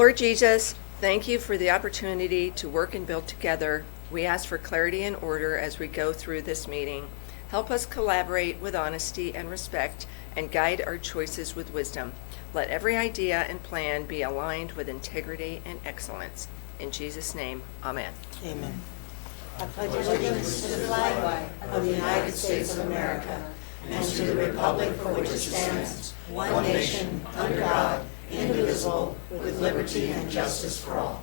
Lord Jesus, thank you for the opportunity to work and build together. We ask for clarity and order as we go through this meeting. Help us collaborate with honesty and respect and guide our choices with wisdom. Let every idea and plan be aligned with integrity and excellence. In Jesus' name, amen. Amen. I pledge allegiance to the flag of the United States of America and to the republic for which it stands, one nation, under God, indivisible, with liberty and justice for all.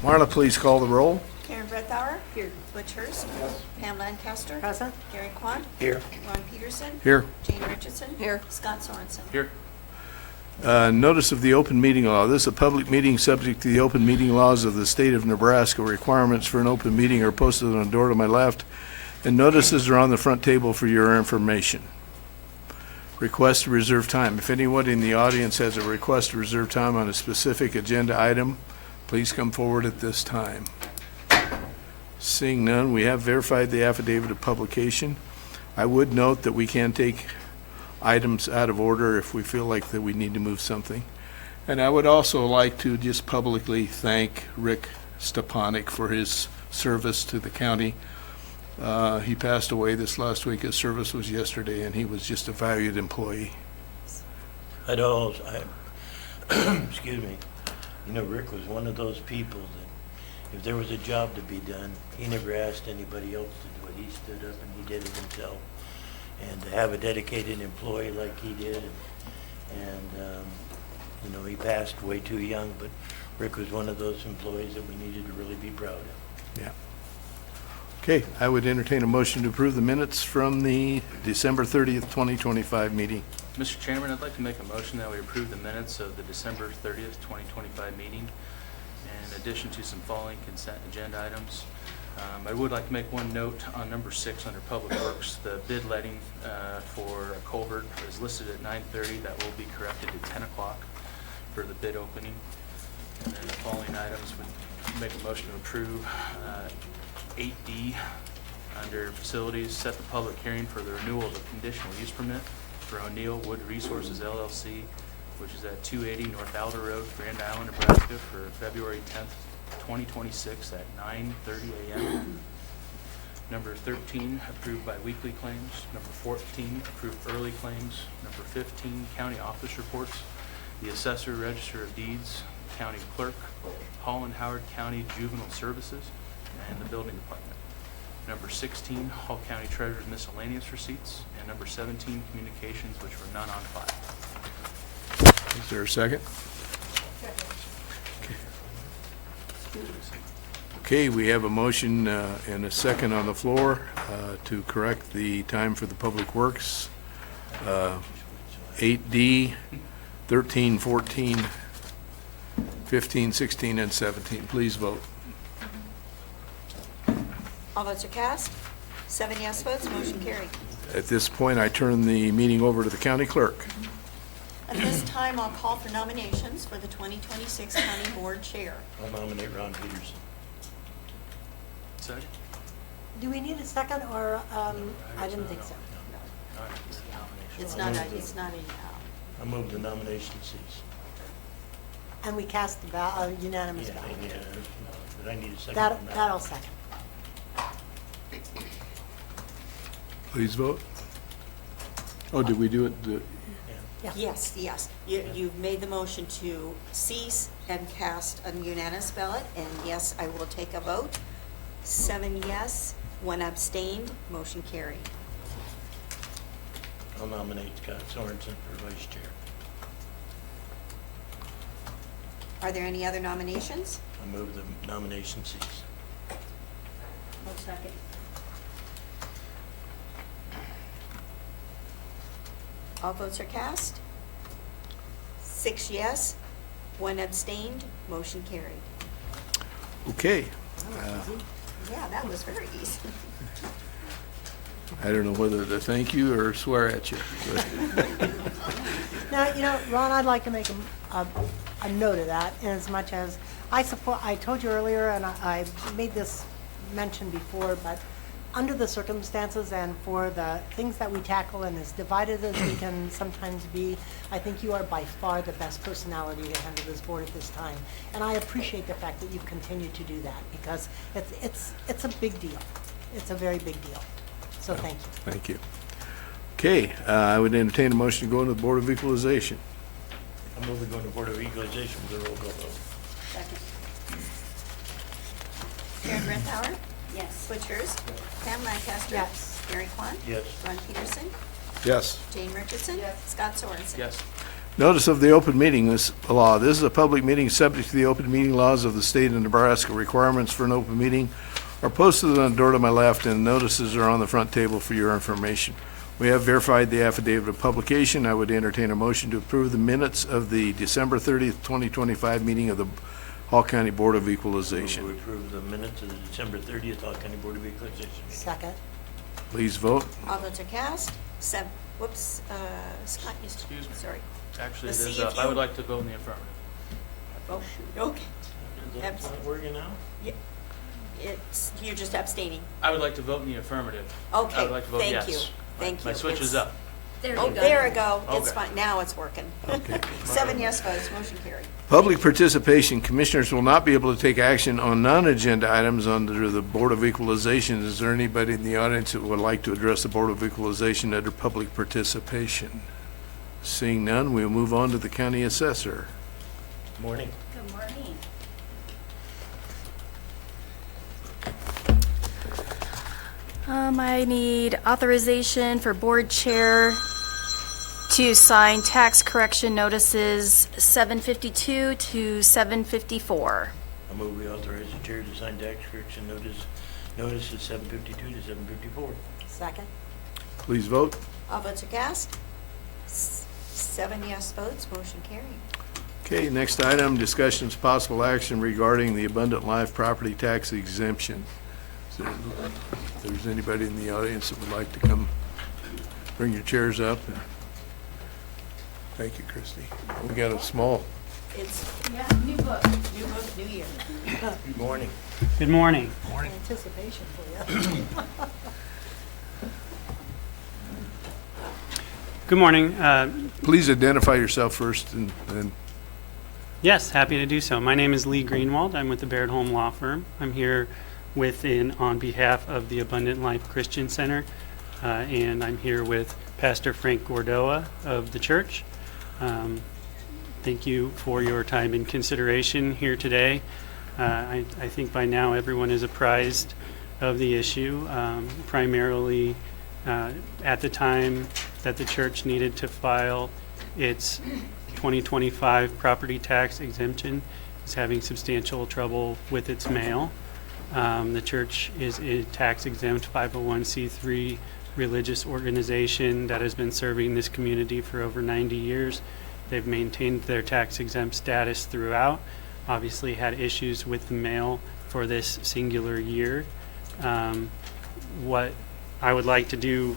Marla, please call the roll. Karen Brethauer. Here. Butch Hurst. Pam Lancaster. Present. Gary Kwon. Here. Ron Peterson. Here. Jane Richardson. Here. Scott Sorensen. Here. Notice of the open meeting law. This is a public meeting subject to the open meeting laws of the state of Nebraska. Requirements for an open meeting are posted on the door to my left, and notices are on the front table for your information. Request to reserve time. If anyone in the audience has a request to reserve time on a specific agenda item, please come forward at this time. Seeing none, we have verified the affidavit of publication. I would note that we can take items out of order if we feel like that we need to move something. And I would also like to just publicly thank Rick Stepanek for his service to the county. He passed away this last week. His service was yesterday, and he was just a valued employee. Excuse me. You know, Rick was one of those people that if there was a job to be done, he never asked anybody else to do it. He stood up and he did it himself. And to have a dedicated employee like he did, and you know, he passed way too young, but Rick was one of those employees that we needed to really be proud of. Yeah. Okay, I would entertain a motion to approve the minutes from the December 30th, 2025 meeting. Mr. Chairman, I'd like to make a motion that we approve the minutes of the December 30th, 2025 meeting, in addition to some following consent agenda items. I would like to make one note on number 6 under Public Works. The bid letting for a culvert is listed at 9:30. That will be corrected to 10 o'clock for the bid opening. And then the following items would make a motion to approve 8D under Facilities, set the public hearing for the renewal of a conditional use permit for O'Neill Wood Resources LLC, which is at 280 North Alder Road, Grand Island, Nebraska, for February 10th, 2026 at 9:30 a.m. Number 13, approved by weekly claims. Number 14, approved early claims. Number 15, county office reports. The assessor, register of deeds, county clerk, Holland Howard County Juvenile Services, and the building department. Number 16, Hall County Treasurer's miscellaneous receipts. And number 17, communications, which were none on file. Is there a second? Okay, we have a motion and a second on the floor to correct the time for the Public Works. 8D, 13, 14, 15, 16, and 17. Please vote. All votes are cast. 7 yes votes, motion carried. At this point, I turn the meeting over to the county clerk. At this time, I'll call for nominations for the 2026 County Board Chair. I'll nominate Ron Peterson. Second? Do we need a second, or, I didn't think so. All right, it's a nomination. It's not a, I move the nomination cease. And we cast the unanimous Yeah, ballot. yeah, but I need a second on that. That'll second. Please vote. Oh, did we do it? Yeah. yes. You've made the motion to cease and cast a unanimous ballot, and yes, I will take a vote. 7 yes, 1 abstained, motion carried. I'll nominate Scott Sorensen for vice chair. Are there any other nominations? I move the nomination cease. Second. All votes are cast. 6 yes, 1 abstained, motion carried. Okay. Yeah, that was very easy. I don't know whether to thank you or swear at you. but- Now, Ron, I'd like to make a note of that, as much as I told you earlier, and I made this mention before, but under the circumstances and for the things that we tackle, and as divided as we can sometimes be, I think you are by far the best personality to handle this board at this time. And I appreciate the fact that you've continued to do that, because it's a big deal. It's a very big deal. So thank you. Thank you. Okay, I would entertain a motion to go into the Board of Equalization. I move we go to Board of Equalization with a roll call vote. Second. Karen Brethauer? Yes. Butch Hurst? Pam Lancaster? Yes. Gary Kwan? Yes. Ron Peterson? Yes. Jane Richardson? Scott Sorensen? Yes. Notice of the open meeting law. This is a public meeting subject to the open meeting laws of the state of Nebraska. Requirements for an open meeting are posted on the door to my left, and notices are on the front table for your information. We have verified the affidavit of publication. I would entertain a motion to approve the minutes of the December 30th, 2025 meeting of the Hall County Board of Move Equalization. we approve the minutes of the December 30th Hall County Board of Equalization meeting. Second. Please vote. All votes are cast. Scott, you, Excuse me. sorry. Actually, Let's it is see if up. I you- would like to vote in the affirmative. Oh, okay. Is that not working now? You're just abstaining. I would like to vote in the affirmative. Okay, I would like to vote yes. thank you. Thank My you. switch is It's- up. Oh, there we go. It's Okay. fine. Now it's working. Okay. 7 yes votes, motion carried. Public participation. Commissioners will not be able to take action on non-agenda items under the Board of Equalization. Is there anybody in the audience that would like to address the Board of Equalization under public participation? Seeing none, we'll move on to the county assessor. Morning. Good morning. I need authorization for board chair to sign tax correction notices 752 to 754. I move we authorize the chair to sign tax correction notices 752 to 754. Second. Please vote. All votes are cast. 7 yes votes, motion carried. Okay, next item, discussions, possible action regarding the abundant life property tax exemption. If there's anybody in the audience that would like to come, bring your chairs up. Thank you, Christie. We got a small, It's Yeah, new book. new book, new year. Good morning. Good morning. Anticipation for you. Good morning. please identify yourself first and then, Yes, happy to do so. My name is Lee Greenwald. I'm with the Baird Home Law Firm. I'm here on behalf of the Abundant Life Christian Center, and I'm here with Pastor Frank Gordoa of the church. Thank you for your time and consideration here today. I think by now everyone is apprised of the issue, primarily at the time that the church needed to file its 2025 property tax exemption. Is having substantial trouble with its mail. The church is a tax-exempt 501c3 religious organization that has been serving this community for over 90 years. They've maintained their tax-exempt status throughout. Obviously had issues with the mail for this singular year. What I would like to do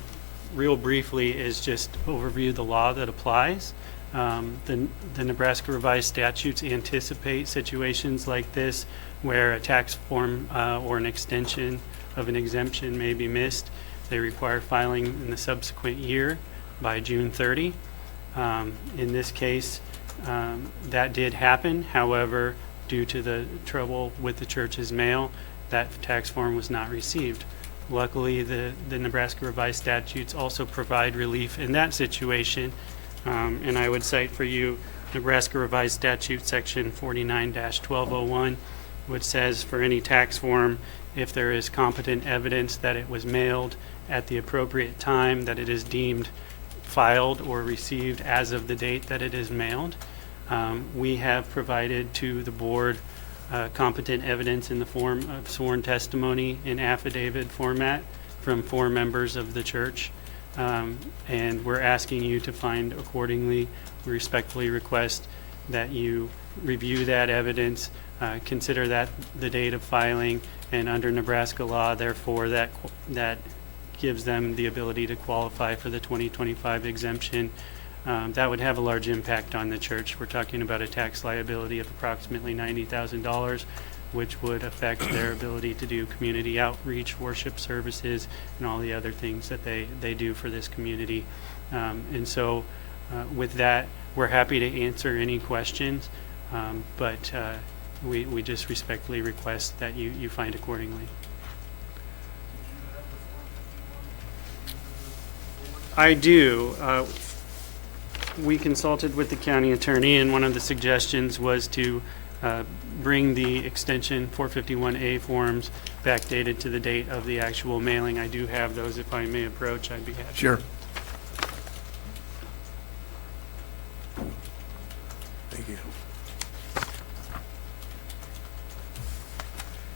real briefly is just overview the law that applies. The Nebraska revised statutes anticipate situations like this where a tax form or an extension of an exemption may be missed. They require filing in the subsequent year by June 30. In this case, that did happen. However, due to the trouble with the church's mail, that tax form was not received. Luckily, the Nebraska revised statutes also provide relief in that situation. And I would cite for you Nebraska revised statute section 49-1201, which says for any tax form, if there is competent evidence that it was mailed at the appropriate time, that it is deemed filed or received as of the date that it is mailed. We have provided to the board competent evidence in the form of sworn testimony in affidavit format from 4 members of the church. And we're asking you to find accordingly. We respectfully request that you review that evidence, consider that the date of filing, and under Nebraska law, therefore, that gives them the ability to qualify for the 2025 exemption. That would have a large impact on the church. We're talking about a tax liability of approximately $90,000, which would affect their ability to do community outreach, worship services, and all the other things that they do for this community. And so with that, we're happy to answer any questions, but we just respectfully request that you find accordingly. I do. We consulted with the county attorney, and one of the suggestions was to bring the extension 451A forms backdated to the date of the actual mailing. I do have those. If I may approach, I'd be happy. Sure. Thank you.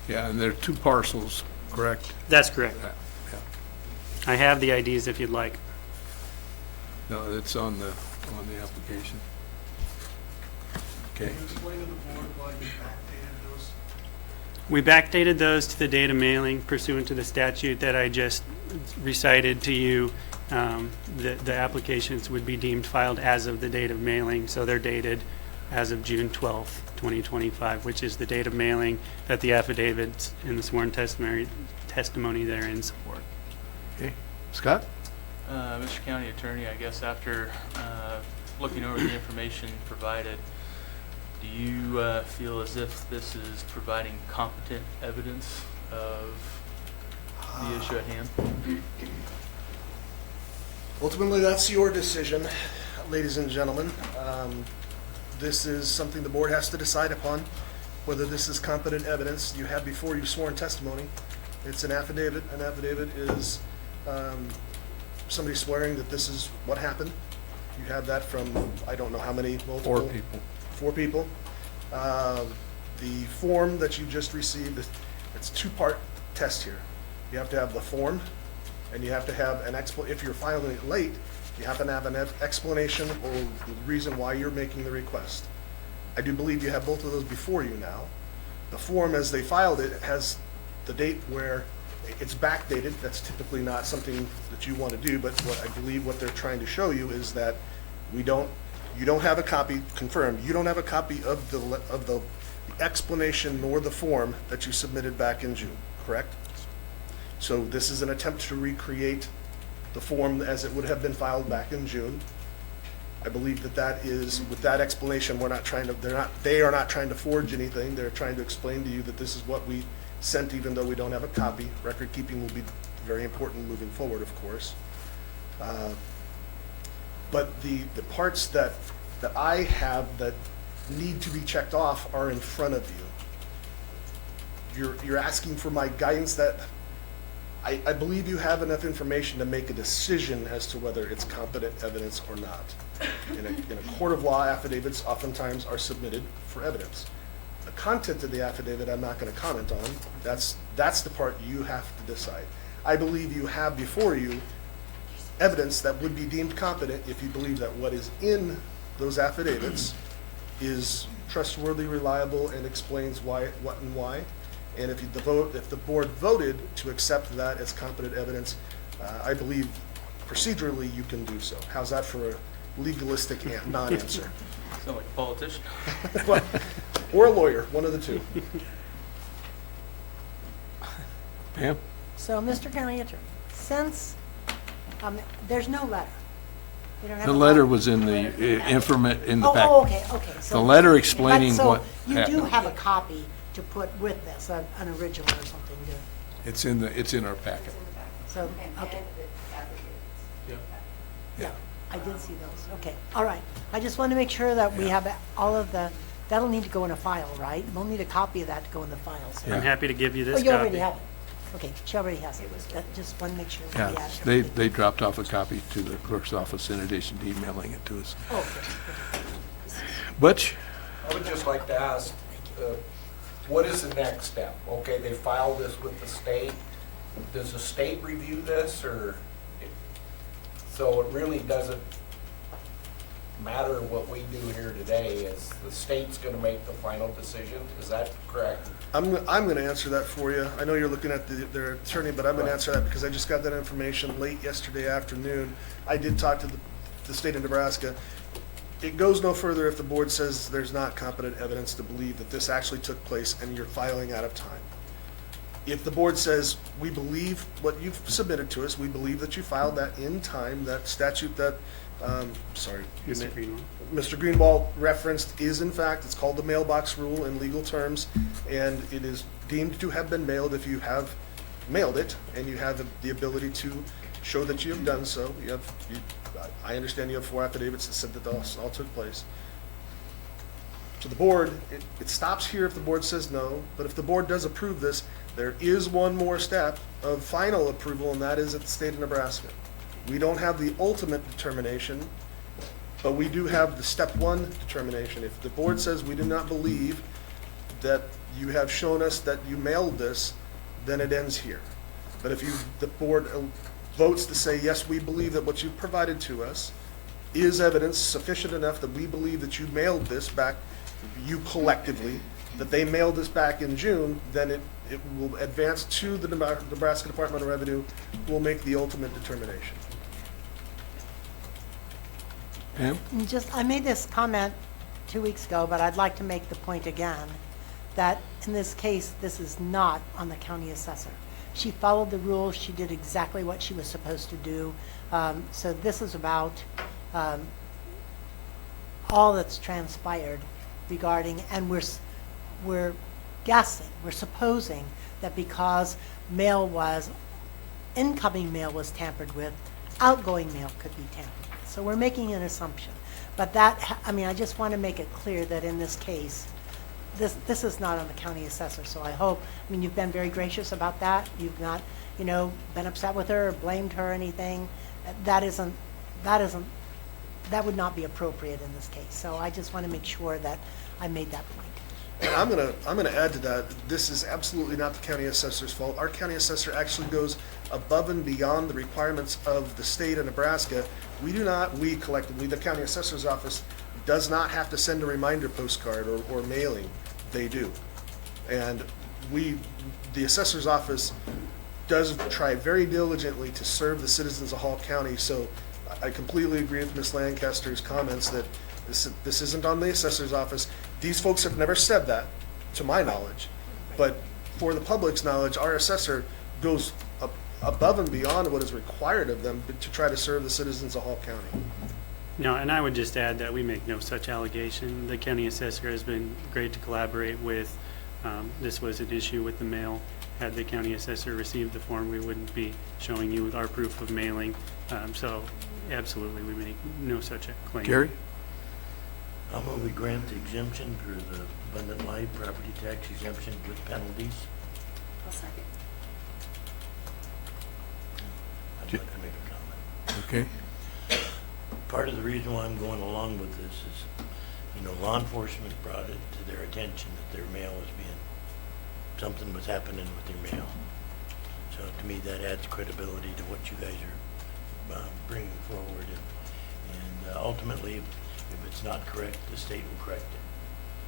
Yeah, and there are 2 parcels, correct? That's correct. Yeah. I have the IDs if you'd like. No, it's on the application. Okay. We backdated those to the date of mailing pursuant to the statute that I just recited to you. The applications would be deemed filed as of the date of mailing, so they're dated as of June 12th, 2025, which is the date of mailing that the affidavits and the sworn testimony therein support. Okay. Scott? Mr. County Attorney, I guess after looking over the information provided, do you feel as if this is providing competent evidence of the issue at hand? Ultimately, that's your decision, ladies and gentlemen. This is something the board has to decide upon, whether this is competent evidence. You have before you sworn testimony. It's an affidavit. An affidavit is somebody swearing that this is what happened. You have that from, I don't know how many, multiple? 4 people. 4 people. The form that you just received, it's 2-part test here. You have to have the form, and you have to have an if you're filing it late, you have to have an explanation or the reason why you're making the request. I do believe you have both of those before you now. The form, as they filed it, has the date where it's backdated. That's typically not something that you want to do, but what I believe what they're trying to show you is that you don't have a copy, confirmed, you don't have a copy of the explanation nor the form that you submitted back in June, correct? So this is an attempt to recreate the form as it would have been filed back in June. I believe that is, with that explanation, they are not trying to forge anything. They're trying to explain to you that this is what we sent, even though we don't have a copy. Record keeping will be very important moving forward, of course. But the parts that I have that need to be checked off are in front of you. You're asking for my guidance that I believe you have enough information to make a decision as to whether it's competent evidence or not. In a court of law, affidavits oftentimes are submitted for evidence. The content of the affidavit I'm not going to comment on. That's the part you have to decide. I believe you have before you evidence that would be deemed competent if you believe that what is in those affidavits is trustworthy, reliable, and explains why, what, and why. And if the board voted to accept that as competent evidence, I believe procedurally you can do so. How's that for a legalistic non-answer? Sound like a politician. Or a lawyer, one of the two. Pam? So, Mr. County Attorney, since there's no letter. You don't have The a letter was in the in the Oh, packet. oh, okay, okay. So- The letter explaining but so what you do happened. have a copy to put with this, an original or something, It's in our packet. so, okay. Yeah, I did see those, okay, all right. I just want to make sure that we have all of that'll need to go in a file, right? We'll need a copy of that to go in the files. Yeah. I'm happy to give you Oh, this you already copy. have it. Okay, she already has it. Just want to make sure we Yeah, have it. they dropped off a copy to the clerk's office in addition to emailing it to us. Oh, okay. Butch? I would just like to ask, what is the next step? Okay, they filed this with the state. Does the state review this, or? So it really doesn't matter what we do here today, is the state's gonna make the final decision? Is that correct? I'm going to answer that for you. I know you're looking at their attorney, but I'm going to answer that because I just got that information late yesterday afternoon. I did talk to the state of Nebraska. it goes no further if the board says there's not competent evidence to believe that this actually took place and you're filing out of time. If the board says, we believe what you've submitted to us, we believe that you filed that in time, that statute that, sorry. Mr. Greenwald. Mr. Greenwald referenced is in fact, it's called the mailbox rule in legal terms, and it is deemed to have been mailed if you have mailed it, and you have the ability to show that you have done so. I understand you have 4 affidavits that said that this all took place. So the board, it stops here if the board says no, but if the board does approve this, there is one more step of final approval, and that is at the state of Nebraska. We don't have the ultimate determination, but we do have the step 1 determination. If the board says we do not believe that you have shown us that you mailed this, then it ends here. But if the board votes to say, yes, we believe that what you've provided to us is evidence sufficient enough that we believe that you mailed this back, you collectively, that they mailed this back in June, then it will advance to the Nebraska Department of Revenue, who will make the ultimate determination. Pam? I made this comment 2 weeks ago, but I'd like to make the point again, that in this case, this is not on the county assessor. She followed the rules, she did exactly what she was supposed to do. So this is about all that's transpired regarding, and we're guessing, we're supposing that because incoming mail was tampered with, outgoing mail could be tampered with. So we're making an assumption. But I just want to make it clear that in this case, this is not on the county assessor. So I hope, you've been very gracious about that. You've not, been upset with her or blamed her or anything. That would not be appropriate in this case. So I just want to make sure that I made that point. And I'm gonna add to that, this is absolutely not the county assessor's fault. Our county assessor actually goes above and beyond the requirements of the state of Nebraska. We collectively, the county assessor's office does not have to send a reminder postcard or mailing. They do. And the assessor's office does try very diligently to serve the citizens of Hall County. So I completely agree with Ms. Lancaster's comments that this isn't on the assessor's office. These folks have never said that, to my knowledge. But for the public's knowledge, our assessor goes above and beyond what is required of them to try to serve the citizens of Hall County. No, and I would just add that we make no such allegation. The county assessor has been great to collaborate with. This was an issue with the mail. Had the county assessor received the form, we wouldn't be showing you our proof of mailing. So absolutely, we make no such a claim. Gary? How about we grant the exemption for the Abundant Life property tax exemption with penalties? I'll second. I'd like to make a comment. Okay. Part of the reason why I'm going along with this is, law enforcement brought it to their attention that their mail was something was happening with their mail. So to me, that adds credibility to what you guys are bringing forward. And ultimately, if it's not correct, the state will correct it.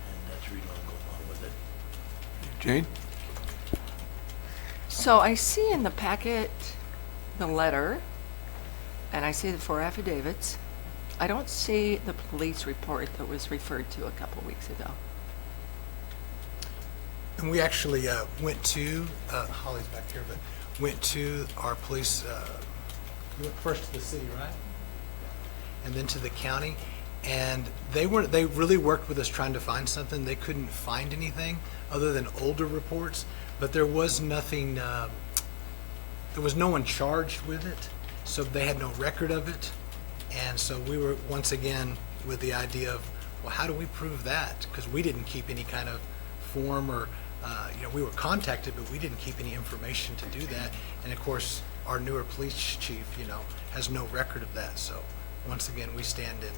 And that's the reason I'm going along with it. Jane? So I see in the packet the letter, and I see the 4 affidavits. I don't see the police report that was referred to a couple weeks ago. And we actually went to, Holly's back here, but went to our police, we went first to the city, right? And then to the county, and they really worked with us trying to find something. They couldn't find anything other than older reports, but there was nothing, there was no one charged with it, so they had no record of it. And so we were once again with the idea of, well, how do we prove that? Because we didn't keep any kind of form or, we were contacted, but we didn't keep any information to do that. And of course, our newer police chief, has no record of that. So once again, we stand in,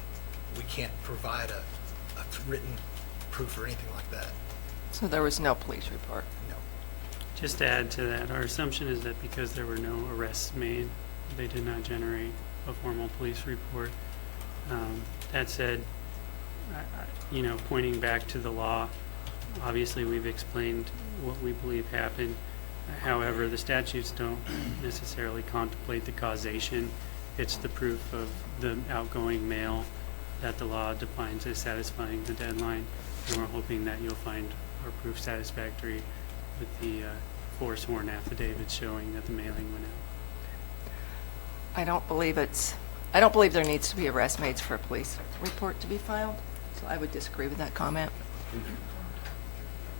we can't provide a written proof or anything like that. So there was no police report. No. Just to add to that, our assumption is that because there were no arrests made, they did not generate a formal police report. That said, pointing back to the law, obviously we've explained what we believe happened. However, the statutes don't necessarily contemplate the causation. It's the proof of the outgoing mail. that the law defines as satisfying the deadline. And we're hoping that you'll find our proof satisfactory with the 4 sworn affidavits showing that the mailing went out. I don't believe there needs to be arrest made for a police report to be filed, so I would disagree with that comment.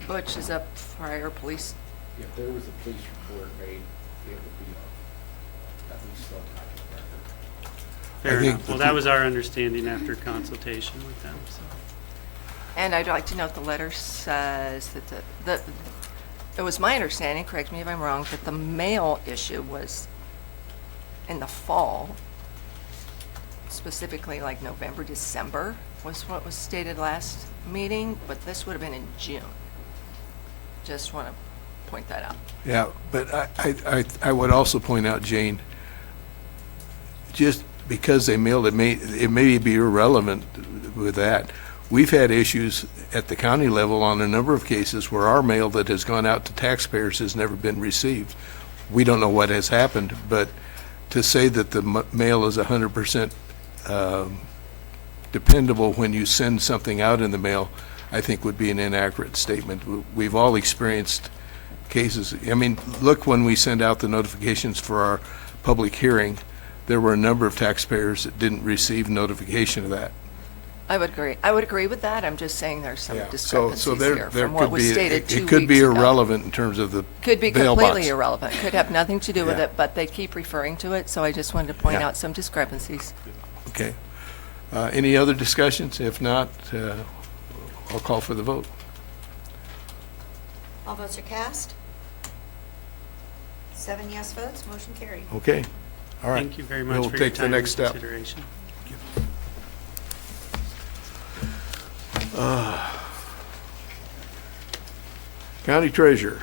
Butch is up prior police. If there was a police report made, it would be at least on top of the record. Fair think enough. the Well, that was our understanding after consultation with them, so. And I'd like to note the letter says that it was my understanding, correct me if I'm wrong, that the mail issue was in the fall, specifically like November, December was what was stated last meeting, but this would have been in June. Just want to point that out. Yeah, but I would also point out, Jane, just because they mailed it, it may be irrelevant with that. We've had issues at the county level on a number of cases where our mail that has gone out to taxpayers has never been received. We don't know what has happened, but to say that the mail is 100% dependable when you send something out in the mail, I think would be an inaccurate statement. We've all experienced cases. I mean, look, when we send out the notifications for our public hearing, there were a number of taxpayers that didn't receive notification of that. I would agree. I would agree with that. I'm just saying there's some Yeah. discrepancies So here there from what could was be, stated 2 it could be weeks ago. irrelevant in terms of the Could be mailbox. completely irrelevant, could have nothing to do with Yeah. it, but they keep referring to it, so I just wanted to point Yeah. out some discrepancies. Okay. Any other discussions? If not, I'll call for the vote. All votes are cast. 7 yes votes, motion carried. Okay. All right. Thank you very much We'll for your take the time next and step. consideration. County Treasurer.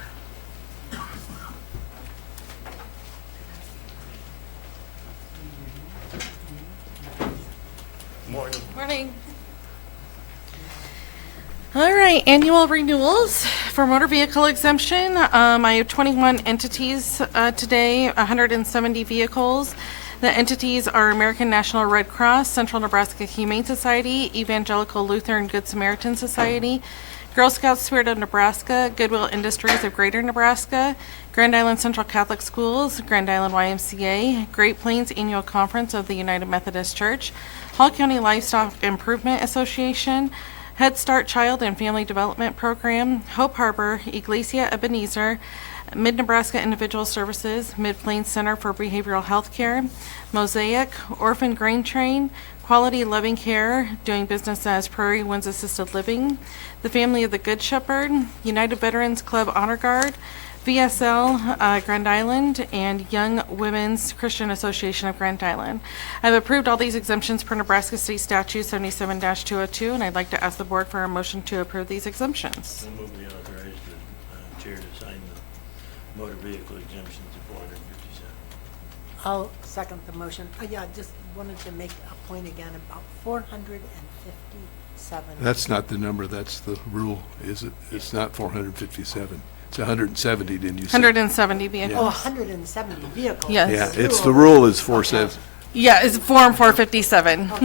Morning. All right, annual renewals for motor vehicle exemption. I have 21 entities today, 170 vehicles. The entities are American National Red Cross, Central Nebraska Humane Society, Evangelical Lutheran Good Samaritan Society, Girl Scouts Spirit of Nebraska, Goodwill Industries of Greater Nebraska, Grand Island Central Catholic Schools, Grand Island YMCA, Great Plains Annual Conference of the United Methodist Church, Hall County Livestock Improvement Association, Head Start Child and Family Development Program, Hope Harbor, Iglesia Ebenezer, Mid-Nebraska Individual Services, Mid-Plains Center for Behavioral Health Care, Mosaic, Orphan Grain Train, Quality Loving Care, doing business as Prairie Winds Assisted Living, the Family of the Good Shepherd, United Veterans Club Honor Guard, VSL Grand Island, and Young Women's Christian Association of Grand Island. I've approved all these exemptions per Nebraska State Statute 77-202, and I'd like to ask the board for a motion to approve these exemptions. We'll move we authorize the chair to sign the motor vehicle exemptions of 457. I'll second the motion. Yeah, just wanted to make a point again about 457. That's not the number, that's the rule, is it? It's not 457. It's 170, didn't you say? 170 Oh, vehicles. 170 vehicles. Yes. Yeah, it's the rule is 470. Yeah, it's Form 457. Not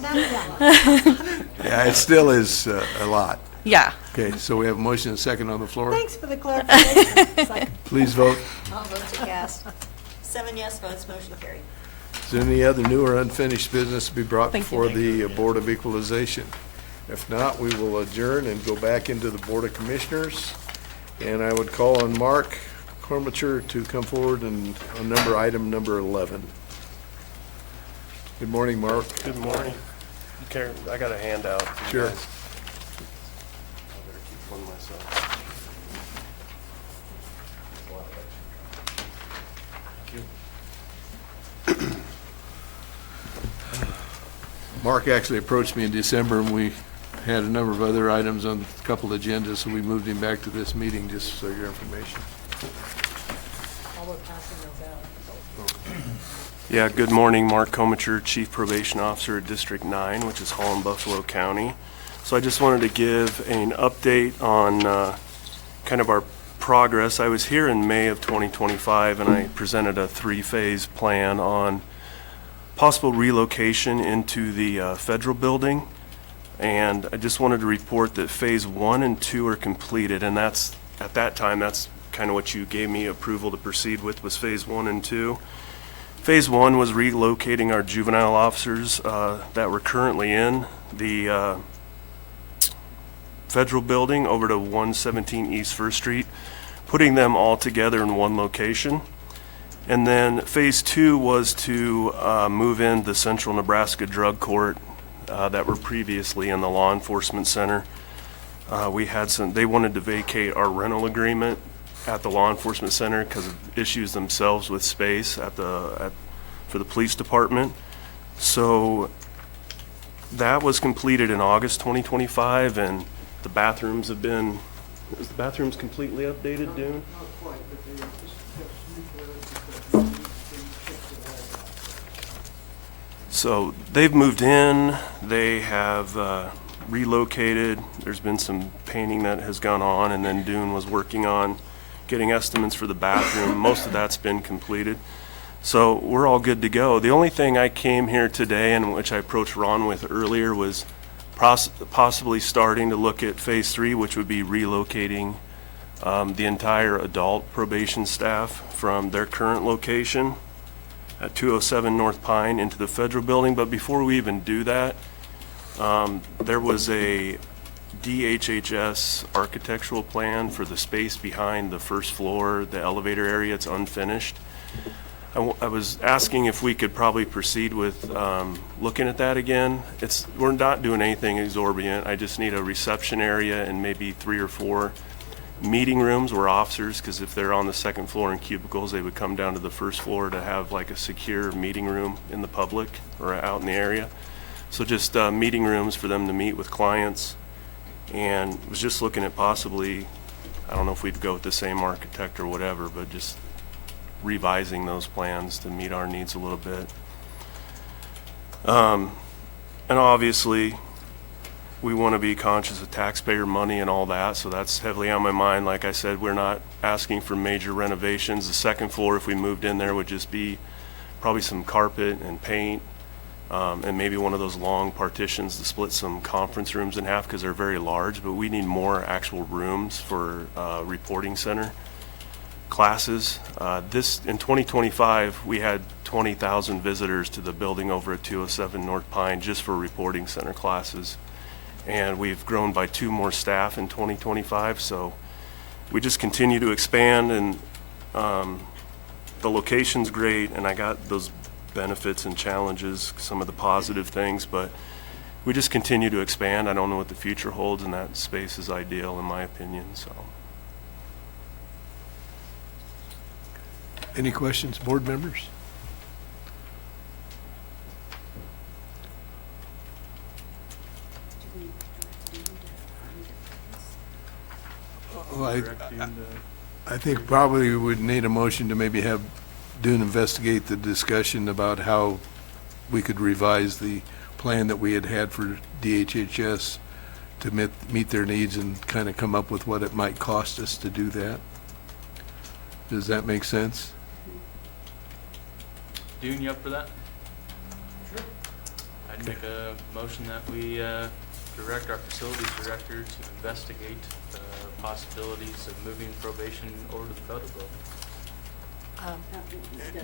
that. Yeah, it still is a lot. Yeah. Okay, so we have a motion and a second on the floor. Thanks for the clarification. It's like, Please vote. All votes are cast. 7 yes votes, motion carried. Is there any other new or unfinished business to be brought Thank you. before the Board of Equalization? If not, we will adjourn and go back into the Board of Commissioners. And I would call on Mark Cormacher to come forward and on item number 11. Good morning, Mark. Good morning. Karen, I got a handout. for you Sure. guys. I better keep one myself. Mark actually approached me in December, and we had a number of other items on a couple agendas, so we moved him back to this meeting, just so your information. while we're passing those out. Yeah, good morning. Mark Comacher, Chief Probation Officer at District 9, which is Hall and Buffalo County. So I just wanted to give an update on kind of our progress. I was here in May of 2025, and I presented a 3-phase plan on possible relocation into the federal building. And I just wanted to report that Phase 1 and 2 are completed, and that's, at that time, that's kind of what you gave me approval to proceed with, was Phase 1 and 2. Phase 1 was relocating our juvenile officers that were currently in the federal building over to 117 East First Street, putting them all together in one location. And then Phase 2 was to move in the Central Nebraska Drug Court that were previously in the Law Enforcement Center. We had they wanted to vacate our rental agreement at the Law Enforcement Center because of issues themselves with space for the police department. So that was completed in August 2025, and the bathrooms have been, is the bathrooms completely updated, Dune? So they've moved in, they have relocated, there's been some painting that has gone on, and then Dune was working on getting estimates for the bathroom. Most of that's been completed. So we're all good to go. The only thing I came here today, and which I approached Ron with earlier, was possibly starting to look at Phase 3, which would be relocating the entire adult probation staff from their current location at 207 North Pine into the federal building. But before we even do that, there was a DHHS architectural plan for the space behind the first floor, the elevator area. It's unfinished. I was asking if we could probably proceed with looking at that again. We're not doing anything exorbitant. I just need a reception area and maybe 3 or 4 meeting rooms where officers, because if they're on the second floor in cubicles, they would come down to the first floor to have like a secure meeting room in the public or out in the area. So just meeting rooms for them to meet with clients. And was just looking at possibly, I don't know if we'd go with the same architect or whatever, but just revising those plans to meet our needs a little bit. And obviously, we want to be conscious of taxpayer money and all that, so that's heavily on my mind. Like I said, we're not asking for major renovations. The second floor, if we moved in there, would just be probably some carpet and paint, and maybe one of those long partitions to split some conference rooms in half because they're very large, but we need more actual rooms for reporting center classes. In 2025, we had 20,000 visitors to the building over at 207 North Pine just for reporting center classes. And we've grown by 2 more staff in 2025, so we just continue to expand, and the location's great, and I got those benefits and challenges, some of the positive things, but we just continue to expand. I don't know what the future holds, and that space is ideal in my opinion. So, Any questions, board members? Well, I think probably we would need a motion to maybe have Dune investigate the discussion about how we could revise the plan that we had for DHHS to meet their needs and kind of come up with what it might cost us to do that. Does that make sense? Dune, you up for that? Sure. I'd make a motion that we direct our facilities director to investigate the possibilities of moving probation over to the federal building.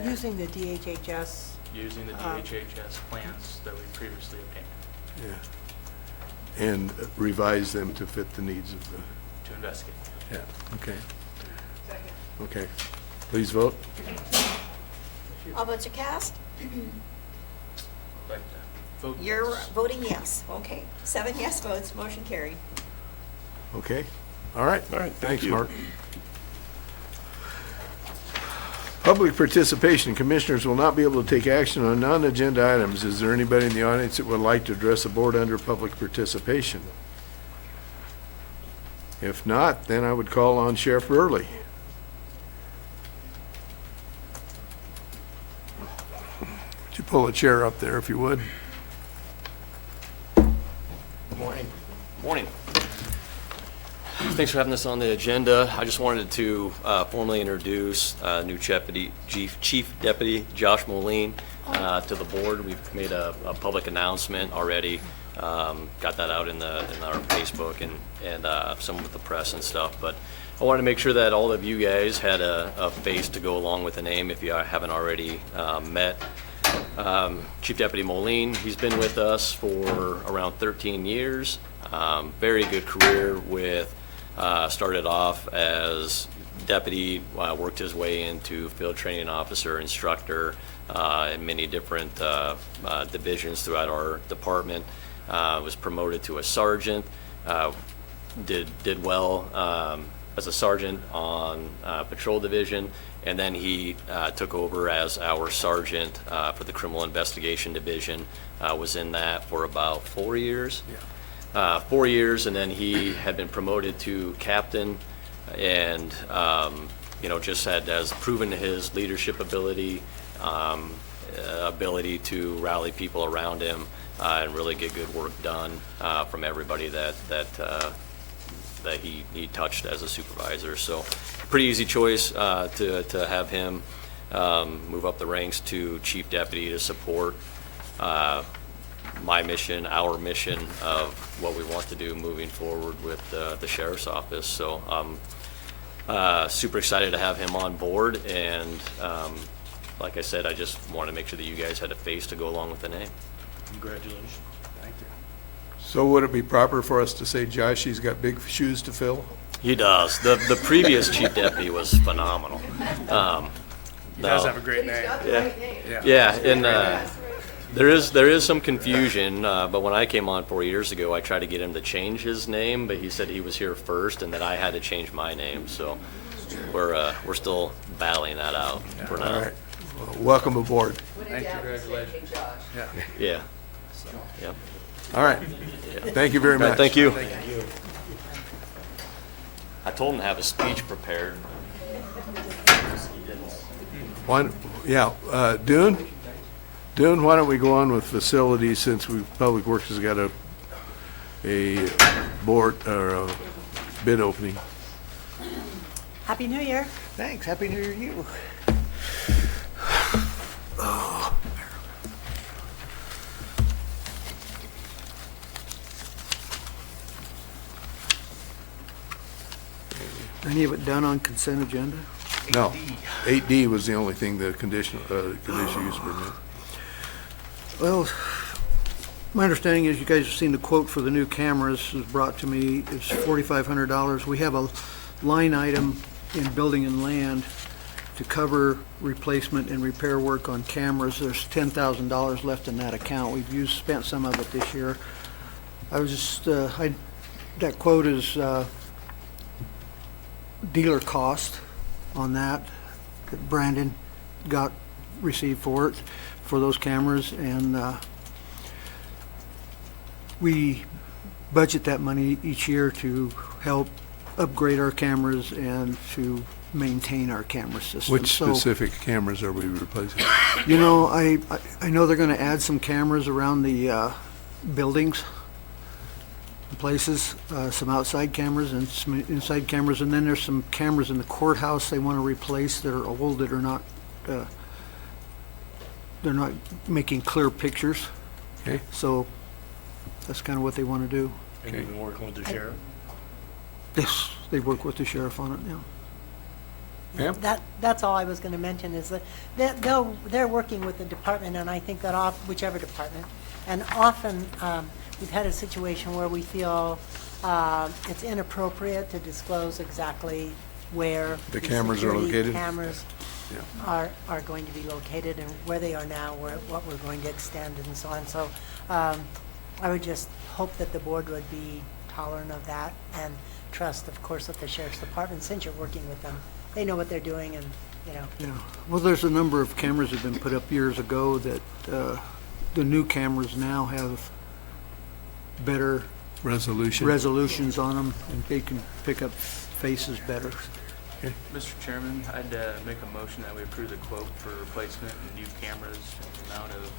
Using the DHHS. Using the DHHS plans that we previously obtained Yeah. And revise them to fit the needs of the, to investigate. yeah, okay. Okay. Please vote. All votes are cast? Like to vote You're yes. voting yes. Okay. 7 yes votes, motion carried. Okay, all right. All right, Thanks, you. Mark. Public participation. Commissioners will not be able to take action on non-agenda items. Is there anybody in the audience that would like to address the board under public participation? If not, then I would call on Sheriff Burley. Would you pull a chair up there if you would? Morning. Morning. Thanks for having this on the agenda. I just wanted to formally introduce new Chief Deputy Josh Moline. to the board. We've made a public announcement already. Got that out in our Facebook and some with the press and stuff. But I wanted to make sure that all of you guys had a face to go along with the name if you haven't already met. Chief Deputy Moline, he's been with us for around 13 years. Very good career with, started off as deputy, worked his way into field training officer, instructor, in many different divisions throughout our department. Was promoted to a sergeant, did well as a sergeant on patrol division, and then he took over as our sergeant for the criminal investigation division. Was in that for about 4 years. 4 years, and then he had been promoted to captain, and just has proven his leadership ability, ability to rally people around him and really get good work done from everybody that he touched as a supervisor. So pretty easy choice to have him move up the ranks to chief deputy to support my mission, our mission of what we want to do moving forward with the sheriff's office. So I'm super excited to have him on board, and like I said, I just want to make sure that you guys had a face to go along with the name. Congratulations. Thank you. So would it be proper for us to say, Josh, he's got big shoes to fill? He does. The previous chief deputy was phenomenal. He does have a great name. Yeah, and there is some confusion, but when I came on 4 years ago, I tried to get him to change his name, but he said he was here first and that I had to change my name. So we're still battling that out for now. All right. Well, welcome aboard. Thank you. Congratulations. Yeah. So, yeah. All right. Thank you very much. Thank you. I told him to have a speech prepared. Dune, why don't we go on with facilities, since Public Works has got a board or a bid opening. Happy New Year. Thanks. Happy New Year to you. Any of it done on consent agenda? No, 8D was the only thing, the conditional use permit. Well, my understanding is you guys have seen the quote for the new cameras was brought to me. It's $4,500. We have a line item in building and land to cover replacement and repair work on cameras. There's $10,000 left in that account. We've spent some of it this year. I was just, that quote is dealer cost on that Brandon received for those cameras, and we budget that money each year to help upgrade our cameras and to maintain our camera system. Which specific cameras are we replacing? You know, I know they're going to add some cameras around the buildings, places, some outside cameras and some inside cameras, and then there's some cameras in the courthouse they want to replace that are old, that are not, they're not making clear pictures. Okay. So that's kind of what they want to do. And you've been working with the sheriff? Yes, they work with the sheriff on it now. That's all I was going to mention, is that they're working with the department, and I think that whichever department, and often we've had a situation where we feel it's inappropriate to disclose exactly where The cameras are security located? cameras are going to be located, and where they are now, what we're going to extend, and so on. So I would just hope that the board would be tolerant of that, and trust, of course, that the sheriff's department, since you're working with them, they know what they're doing, and, Yeah, well, there's a number of cameras that have been put up years ago that the new cameras now have better resolutions on them, and they can pick up faces better. Mr. Chairman, I'd make a motion that we approve the quote for replacement and new cameras in the amount of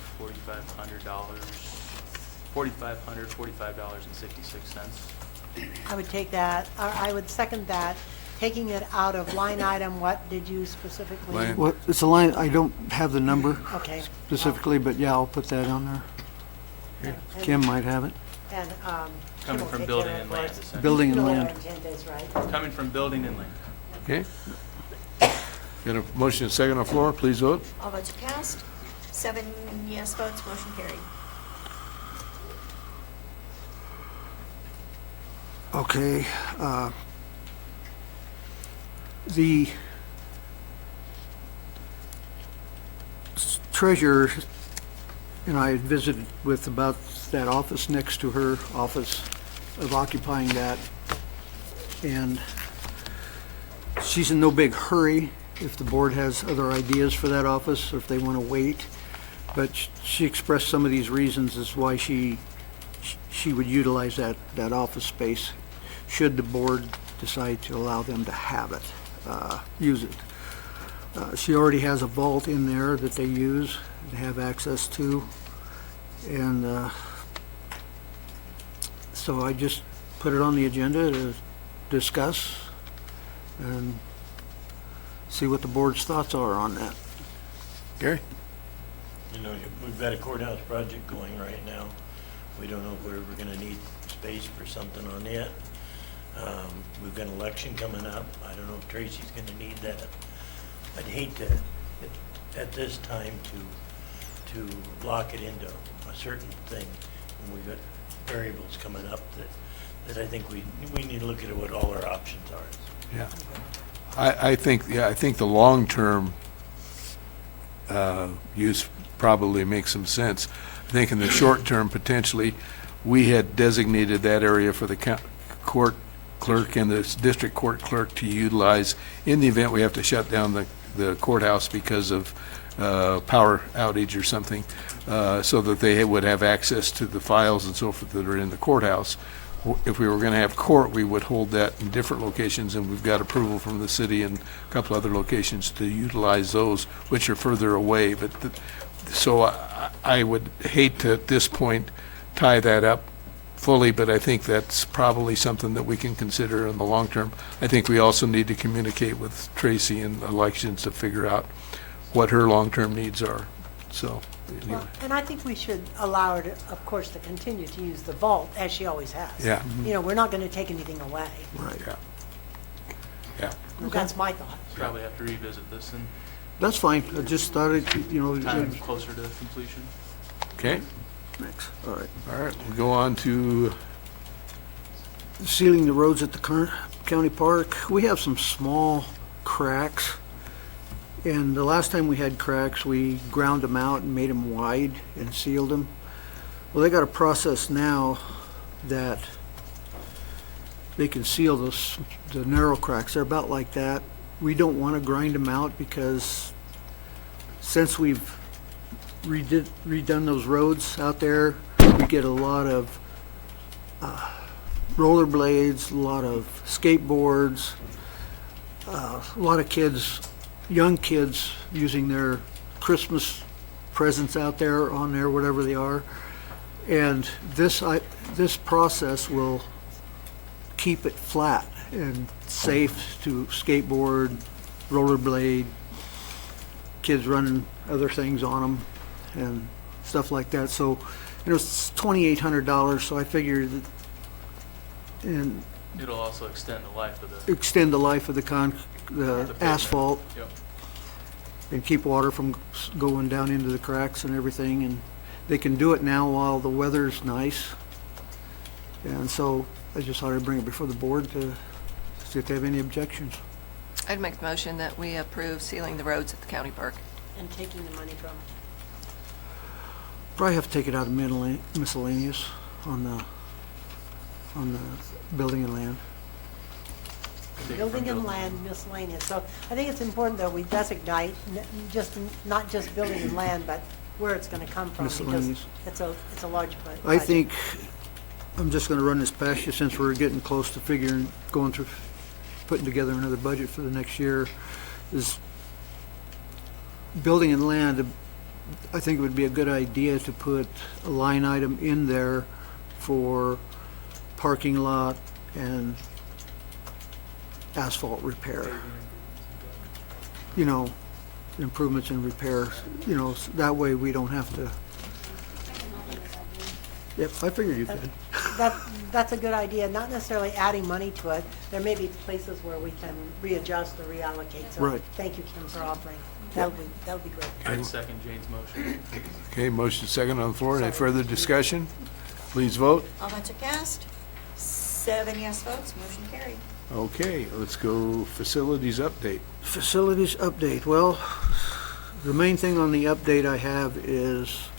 $4,545.66. I would take that, or I would second that, taking it out of line item, what did you specifically? Line- What, it's a line, I don't have the number Okay. specifically, but yeah, I'll put that on there. Kim might have it. And, Kim Coming will from take building care of and it for land, us. essentially. Building You and know what land. our intent is, right? Coming from building and land. Okay. Got a motion and second on the floor, please vote. All votes are cast. 7 yes votes, motion carried. Okay, the treasurer and I had visited with about that office next to her office of occupying that. And she's in no big hurry if the board has other ideas for that office or if they want to wait. But she expressed some of these reasons as why she would utilize that office space should the board decide to allow them to have it, use it. She already has a vault in there that they use, and have access to. And so I just put it on the agenda to discuss and see what the board's thoughts are on that. Gary? You know, we've got a courthouse project going right now. We don't know if we're ever gonna need space for something on it. We've got an election coming up. I don't know if Tracy's gonna need that. I'd hate to, at this time, to lock it into a certain thing. And we've got variables coming up that I think we need to look at what all our options are. Yeah. I think the long-term use probably makes some sense. I think in the short term, potentially, we had designated that area for the court clerk and the district court clerk to utilize in the event we have to shut down the courthouse because of power outage or something, so that they would have access to the files and so forth that are in the courthouse. If we were going to have court, we would hold that in different locations, and we've got approval from the city and a couple other locations to utilize those, which are further away. But so I would hate to, at this point, tie that up fully, but I think that's probably something that we can consider in the long term. I think we also need to communicate with Tracy in elections to figure out what her long-term needs are. So, anyway. Well, and I think we should allow her to, of course, to continue to use the vault as she always has. Yeah. You know, we're not gonna take anything away. Right. Yeah. Yeah. That's my thought. Probably have to revisit this in That's fine. I just thought it, time closer to completion. Okay. Thanks. All right. All right, we'll go on to, Sealing the roads at the county park. We have some small cracks. And the last time we had cracks, we ground them out and made them wide and sealed them. Well, they got a process now that they can seal the narrow cracks. They're about like that. We don't want to grind them out because since we've redone those roads out there, we get a lot of rollerblades, a lot of skateboards, a lot of kids, young kids using their Christmas presents out there, on there, whatever they are. And this process will keep it flat and safe to skateboard, rollerblade, kids running other things on them and stuff like that. So, it's $2,800, so I figured that, and It'll also extend the life of the. extend the life of the pavement. asphalt Yep. and keep water from going down into the cracks and everything. And they can do it now while the weather's nice. And so I just thought I'd bring it before the board to see if they have any objections. I'd make the motion that we approve sealing the roads at the county park. And taking the money from. Probably have to take it out of miscellaneous on the building and land. Building and land miscellaneous. So I think it's important that we designate, not just building and land, but where it's gonna come from, because Miscellaneous. it's a large budget. I think, I'm just gonna run this past you since we're getting close to going through, putting together another budget for the next year, is building and land. I think it would be a good idea to put a line item in there for parking lot and asphalt repair. You know, improvements in repair, you know, that way we don't have to. Yep, I figured you could. That's a good idea, not necessarily adding money to it. There may be places where we can readjust or reallocate. So Right. thank you, Kim, for offering. That would be great. I'd second Jane's motion. Okay, motion second on the floor. Any further discussion? Please vote. All votes are cast. 7 yes votes, motion carried. Okay, let's go facilities update. Facilities update, well, the main thing on the update I have is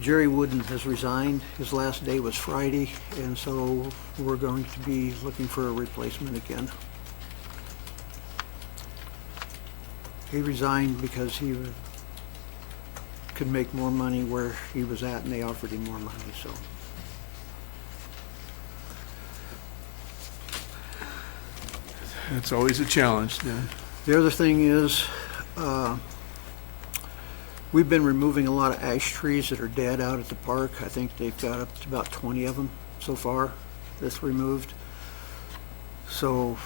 Jerry Wooden has resigned. His last day was Friday, and so we're going to be looking for a replacement again. He resigned because he could make more money where he was at, and they offered him more money, so. That's always a challenge, then. The other thing is, we've been removing a lot of ash trees that are dead out at the park. I think they've got up to about 20 of them so far that's removed. So,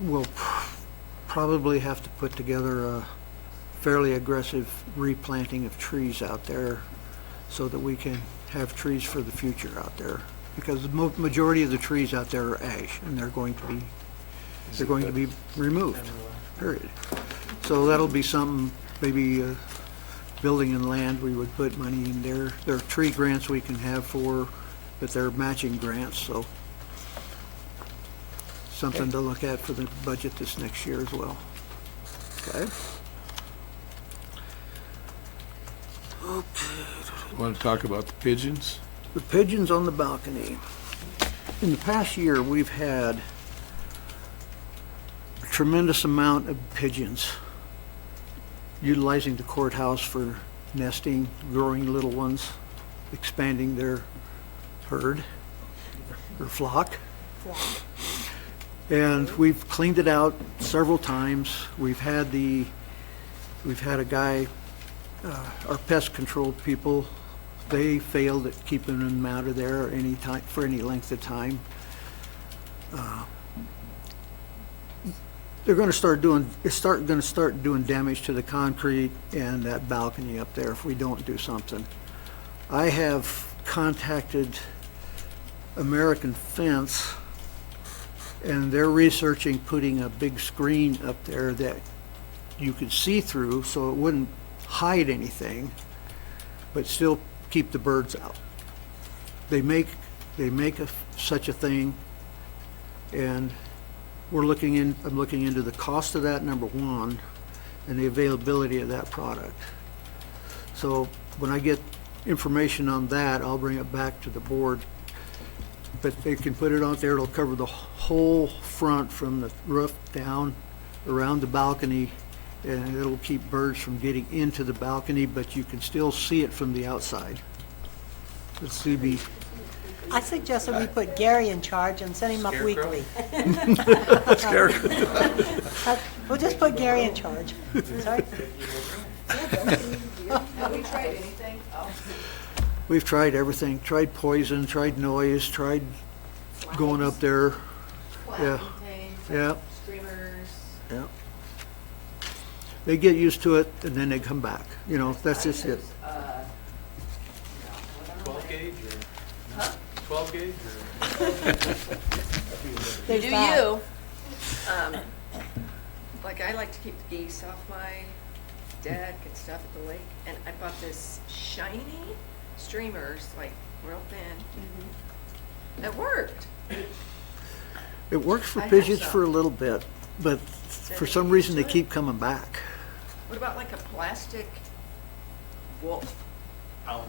we'll probably have to put together a fairly aggressive replanting of trees out there so that we can have trees for the future out there. Because the majority of the trees out there are ash, and they're going to be removed, period. So that'll be something, maybe building and land, we would put money in there. There are tree grants we can have for, but they're matching grants, so something to look at for the budget this next year as well. Okay? Want to talk about the pigeons? The pigeons on the balcony. In the past year, we've had a tremendous amount of pigeons utilizing the courthouse for nesting, growing little ones, expanding their herd or flock. And we've cleaned it out several times. We've had a guy, our pest control people, they failed at keeping them out of there any time, for any length of time. They're going to start doing damage to the concrete and that balcony up there if we don't do something. I have contacted American Fence, and they're researching putting a big screen up there that you could see through so it wouldn't hide anything, but still keep the birds out. They make such a thing, and I'm looking into the cost of that, number one, and the availability of that product. So when I get information on that, I'll bring it back to the board. But they can put it out there, it'll cover the whole front from the roof down around the balcony, and it'll keep birds from getting into the balcony, but you can still see it from the outside. Let's see, I suggested we put Gary in charge and send him up weekly. We'll just put Gary in charge. Sorry? Have we tried anything? we've tried everything, tried poison, tried noise, tried going up there. Yeah, yeah, Streamers. yeah. They get used to it and then they come back, you know, that's just it. 12 gauge or? 12 gauge or? You do you. Like, I like to keep the geese off my deck and stuff at the lake, and I bought this shiny streamers, like real thin. It worked. It works for I have pigeons some. for a little bit, but for some reason they keep coming back. What about like a plastic wolf? Owl.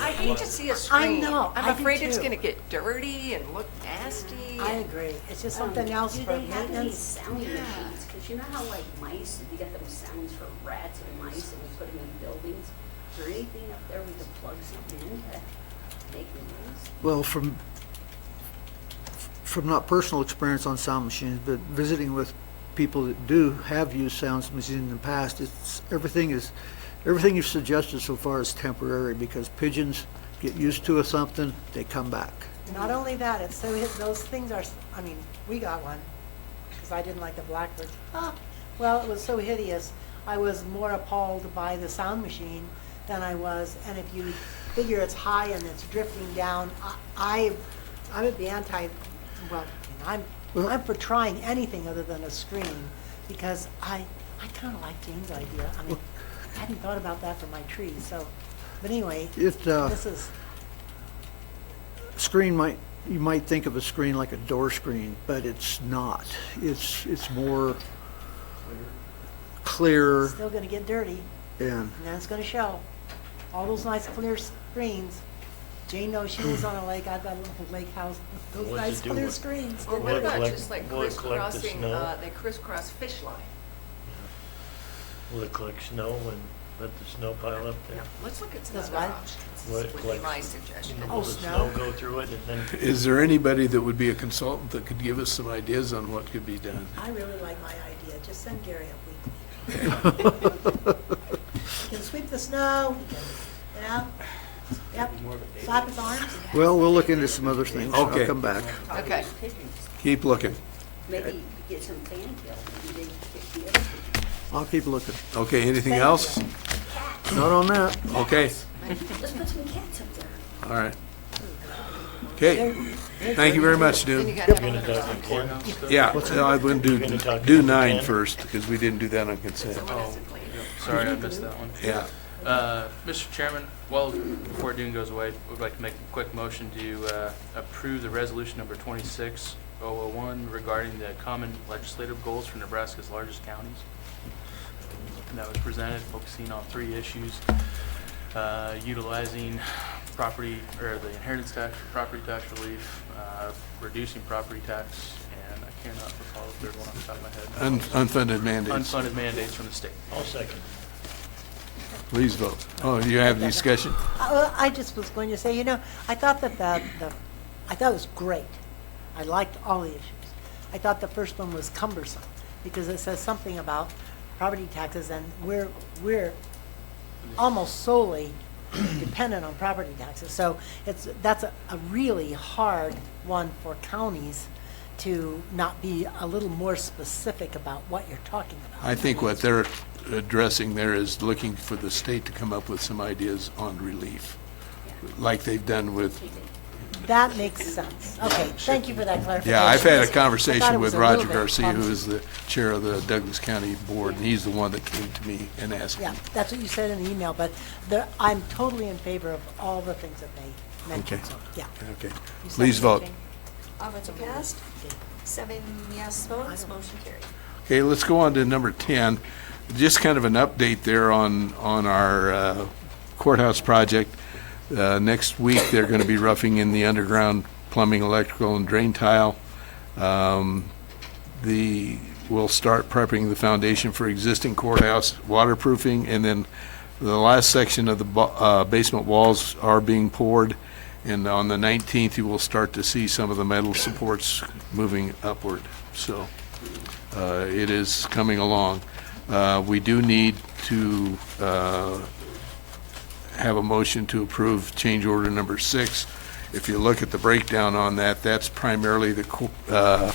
I hate to see a screen. know, I I'm do afraid it's too. gonna get dirty and look nasty. I agree. It's just something else Do for they have any maintenance. sound machines? Because you know how like mice, you get those sounds for rats and mice and we put them in buildings? Is there anything up there we could plug something in to make noise? Well, from not personal experience on sound machines, but visiting with people that do have used sound machines in the past, it's everything you've suggested so far is temporary because pigeons get used to something, they come back. Not only that, it's so, those things are, I mean, we got one, because I didn't like the blackbirds. Well, it was so hideous, I was more appalled by the sound machine than I was, and if you figure it's high and it's drifting down, I would be well, I'm for trying anything other than a screen, because I kind of like Jane's idea. I mean, I hadn't thought about that for my trees, so, but anyway, this is, Screen you might think of a screen like a door screen, but it's not. It's more clear still gonna get dirty, and and that's gonna show. All those nice clear screens. Jane knows she lives on a lake, I've got a little lake house, those What's it nice do clear with- screens. Or Will what it about collect- just like will it collect the crisscrossing, snow? they crisscross fish line? Will it collect snow and let the snow pile up there? Let's look at some That's other right. options, Will it would be collect- my suggestion. Will the snow go through it and then? Is there anybody that would be a consultant that could give us some ideas on what could be done? I really like my idea, just send Gary up weekly. He can sweep the snow, he can, yep, slap his arms. well, we'll look into some other things. Okay. I'll come back. Okay. Keep looking. Maybe get some fantail, maybe they pick the other pictures. I'll keep looking. Okay, anything else? Not on that. Okay, Let's put some cats up there. all right. Okay, thank you very much, Then you Dune. gotta have Gonna another talk to Ken? Yeah, I wouldn't You're gonna talk to do Ken? 9 first, because we didn't do that on consent. Oh, sorry, I missed that one. Yeah. Mr. Chairman, well, before Dune goes away, we'd like to make a quick motion to approve the resolution number 26001 regarding the common legislative goals for Nebraska's largest counties. And that was presented, focusing on 3 issues, utilizing property, or the inheritance tax for property tax relief, reducing property tax, and I cannot recall the third one off the top of my head. Unfunded mandates. Unfunded mandates from the state. I'll second. Please vote. Oh, you have discussion? I just was going to say, I thought that I thought it was great. I liked all the issues. I thought the first one was cumbersome, because it says something about property taxes, and we're almost solely dependent on property taxes. So that's a really hard one for counties to not be a little more specific about what you're talking about. I think what they're addressing there is looking for the state to come up with some ideas on relief, like they've done with, That makes sense. Okay, thank you for that clarification. yeah, I've had a I thought conversation it with was a little Roger bit Garcia, who clumsy. is the chair of the Douglas County Board, and he's the one that came to me and asked me. Yeah, that's what you said in the email, but I'm totally in favor of all the things that they mentioned, Okay. so, yeah. Okay, You please second, vote. Jane? All votes are passed. 7 yes votes, motion carried. Okay, let's go on to number 10. Just kind of an update there on our courthouse project. Next week, they're going to be roughing in the underground plumbing, electrical, and drain tile. We'll start prepping the foundation for existing courthouse waterproofing, and then the last section of the basement walls are being poured, and on the 19th, you will start to see some of the metal supports moving upward. So it is coming along. We do need to have a motion to approve change order number 6. If you look at the breakdown on that, that's primarily the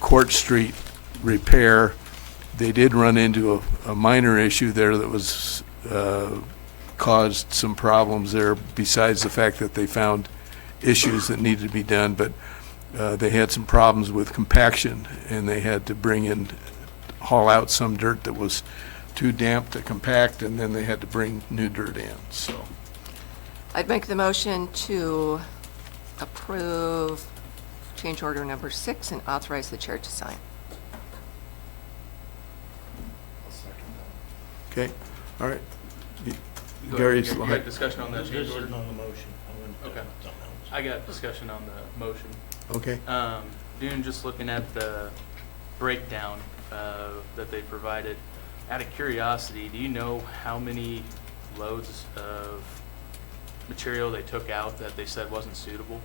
Court Street repair. They did run into a minor issue there that was caused some problems there, besides the fact that they found issues that needed to be done, but they had some problems with compaction, and they had to haul out some dirt that was too damp to compact, and then they had to bring new dirt in, so. I'd make the motion to approve change order number 6 and authorize the chair to sign. Okay, all right. Go ahead, Gary's, You got discussion on that This change isn't order? on the motion. I wanted to talk Okay. about something else. I got discussion on the motion. okay. Dune, just looking at the breakdown that they provided, out of curiosity, do you know how many loads of material they took out that they said wasn't suitable?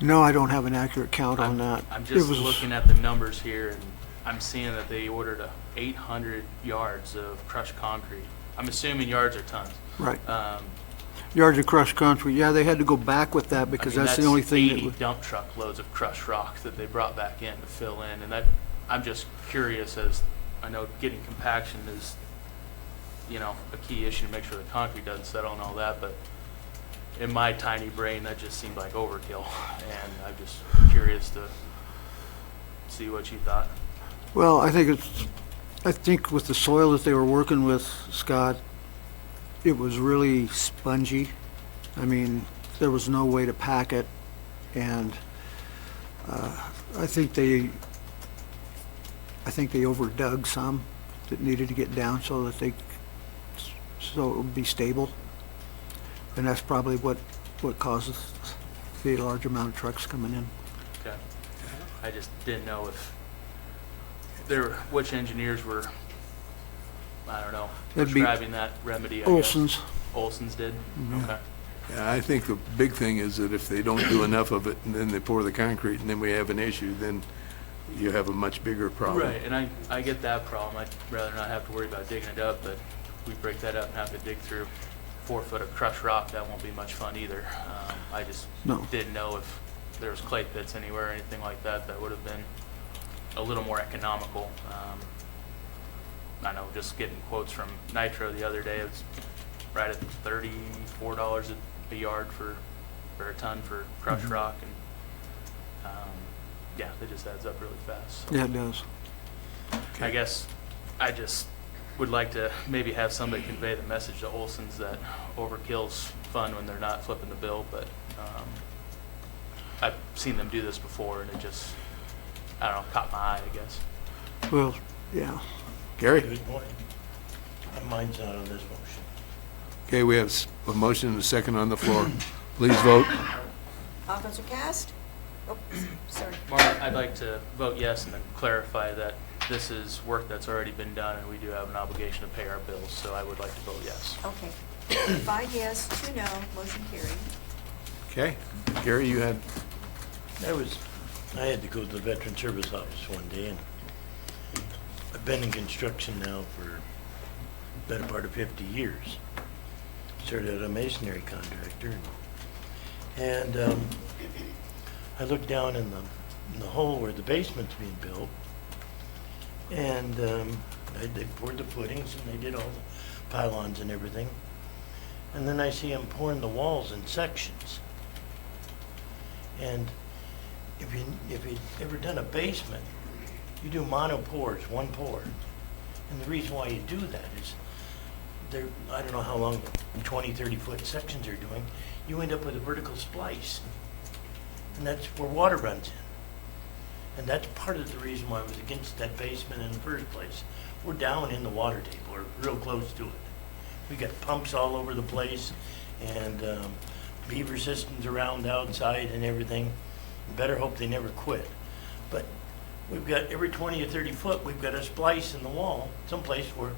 No, I don't have an accurate count on that. I'm It just was- looking at the numbers here, and I'm seeing that they ordered 800 yards of crushed concrete. I'm assuming yards are tons. Right. yards of crushed concrete. Yeah, they had to go back with that because I mean, that's the only thing that 80 would. dump truck loads of crushed rock that they brought back in to fill in, and that, I'm just curious, as I know getting compaction is, you know, a key issue to make sure the concrete doesn't settle and all that, but in my tiny brain, that just seemed like overkill, and I'm just curious to see what you thought. Well, I think with the soil that they were working with, Scott, it was really spongy. I mean, there was no way to pack it, and I think they overdug some that needed to get down so that so it would be stable. And that's probably what causes the large amount of trucks coming in. Okay. I just didn't know if which engineers were, I don't know, That'd be prescribing that remedy, I guess. Olson's. Olson's did? Okay. Yeah, I think the big thing is that if they don't do enough of it and then they pour the concrete and then we have an issue, then you have a much bigger problem. Right, and I get that problem. I'd rather not have to worry about digging it up, but if we break that up and have to dig through 4 foot of crushed rock, that won't be much fun either. I just No. didn't know if there was clay pits anywhere or anything like that that would have been a little more economical. I know just getting quotes from Nitro the other day, it's right at $34 a yard for a ton for crushed rock, and yeah, it just adds up really fast. So Yeah, it does. I guess I just would like to maybe have somebody convey the message to Olson's that overkill's fun when they're not flipping the bill, but I've seen them do this before, and it just, I don't know, caught my eye, I guess. Well, yeah. Gary? Good point. Mine's not on this motion. Okay, we have a motion and a second on the floor. Please vote. All votes are cast? Oh, sorry. Mark, I'd like to vote yes and then clarify that this is work that's already been done, and we do have an obligation to pay our bills, so I would like to vote yes. Okay. 5 yes, 2 no, motion carried. Okay. Gary, you had, I had to go to the Veteran Service Office one day, and I've been in construction now for the better part of 50 years. Started as a masonry contractor, and I looked down in the hole where the basement's being built, and they poured the footings and they did all the pylons and everything, and then I see them pouring the walls in sections. And if you've ever done a basement, you do mono pours, 1 pour. And the reason why you do that is I don't know how long the 20, 30-foot sections are doing, you end up with a vertical splice. And that's where water runs in. And that's part of the reason why I was against that basement in the first place. We're down in the water table, or real close to it. We got pumps all over the place, and beaver systems around outside and everything. Better hope they never quit. But we've got every 20 or 30 foot, we've got a splice in the wall, someplace where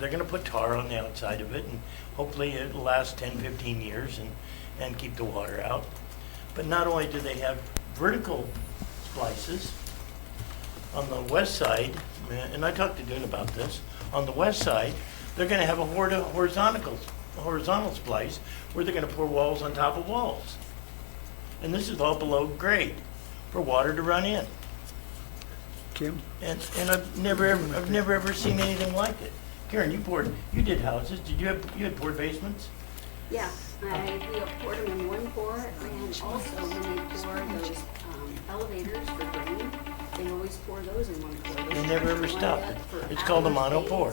they're going to put tar on the outside of it, and hopefully it'll last 10, 15 years and keep the water out. But not only do they have vertical splices on the west side, and I talked to Dune about this, on the west side, they're going to have a horizontal splice where they're going to pour walls on top of walls. And this is all below grade for water to run in. Kim? And I've never ever seen anything like it. Karen, you did houses. You had poured basements? Yeah, we poured them in 1 pour, and also when they pour those elevators for drain, they always pour those in 1 pour. They never ever stopped it. It's called a mono pour.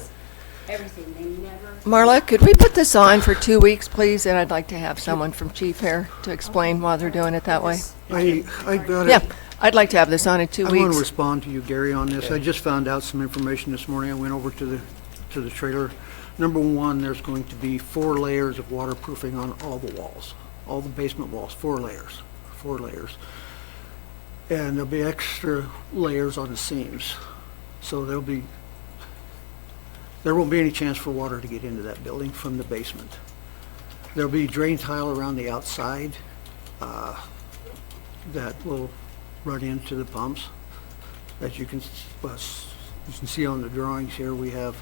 Everything, they never. Marla, could we put this on for 2 weeks, please? And I'd like to have someone from Chief here to explain why they're doing it that way. I got it. Yeah, I'd like to have this on in 2 I want to weeks. respond to you, Gary, on this. I just found out some information this morning. I went over to the trailer. Number 1, there's going to be 4 layers of waterproofing on all the walls, all the basement walls, 4 layers. And there'll be extra layers on the seams. So there won't be any chance for water to get into that building from the basement. There'll be drain tile around the outside that will run into the pumps. As you can see on the drawings here, we have,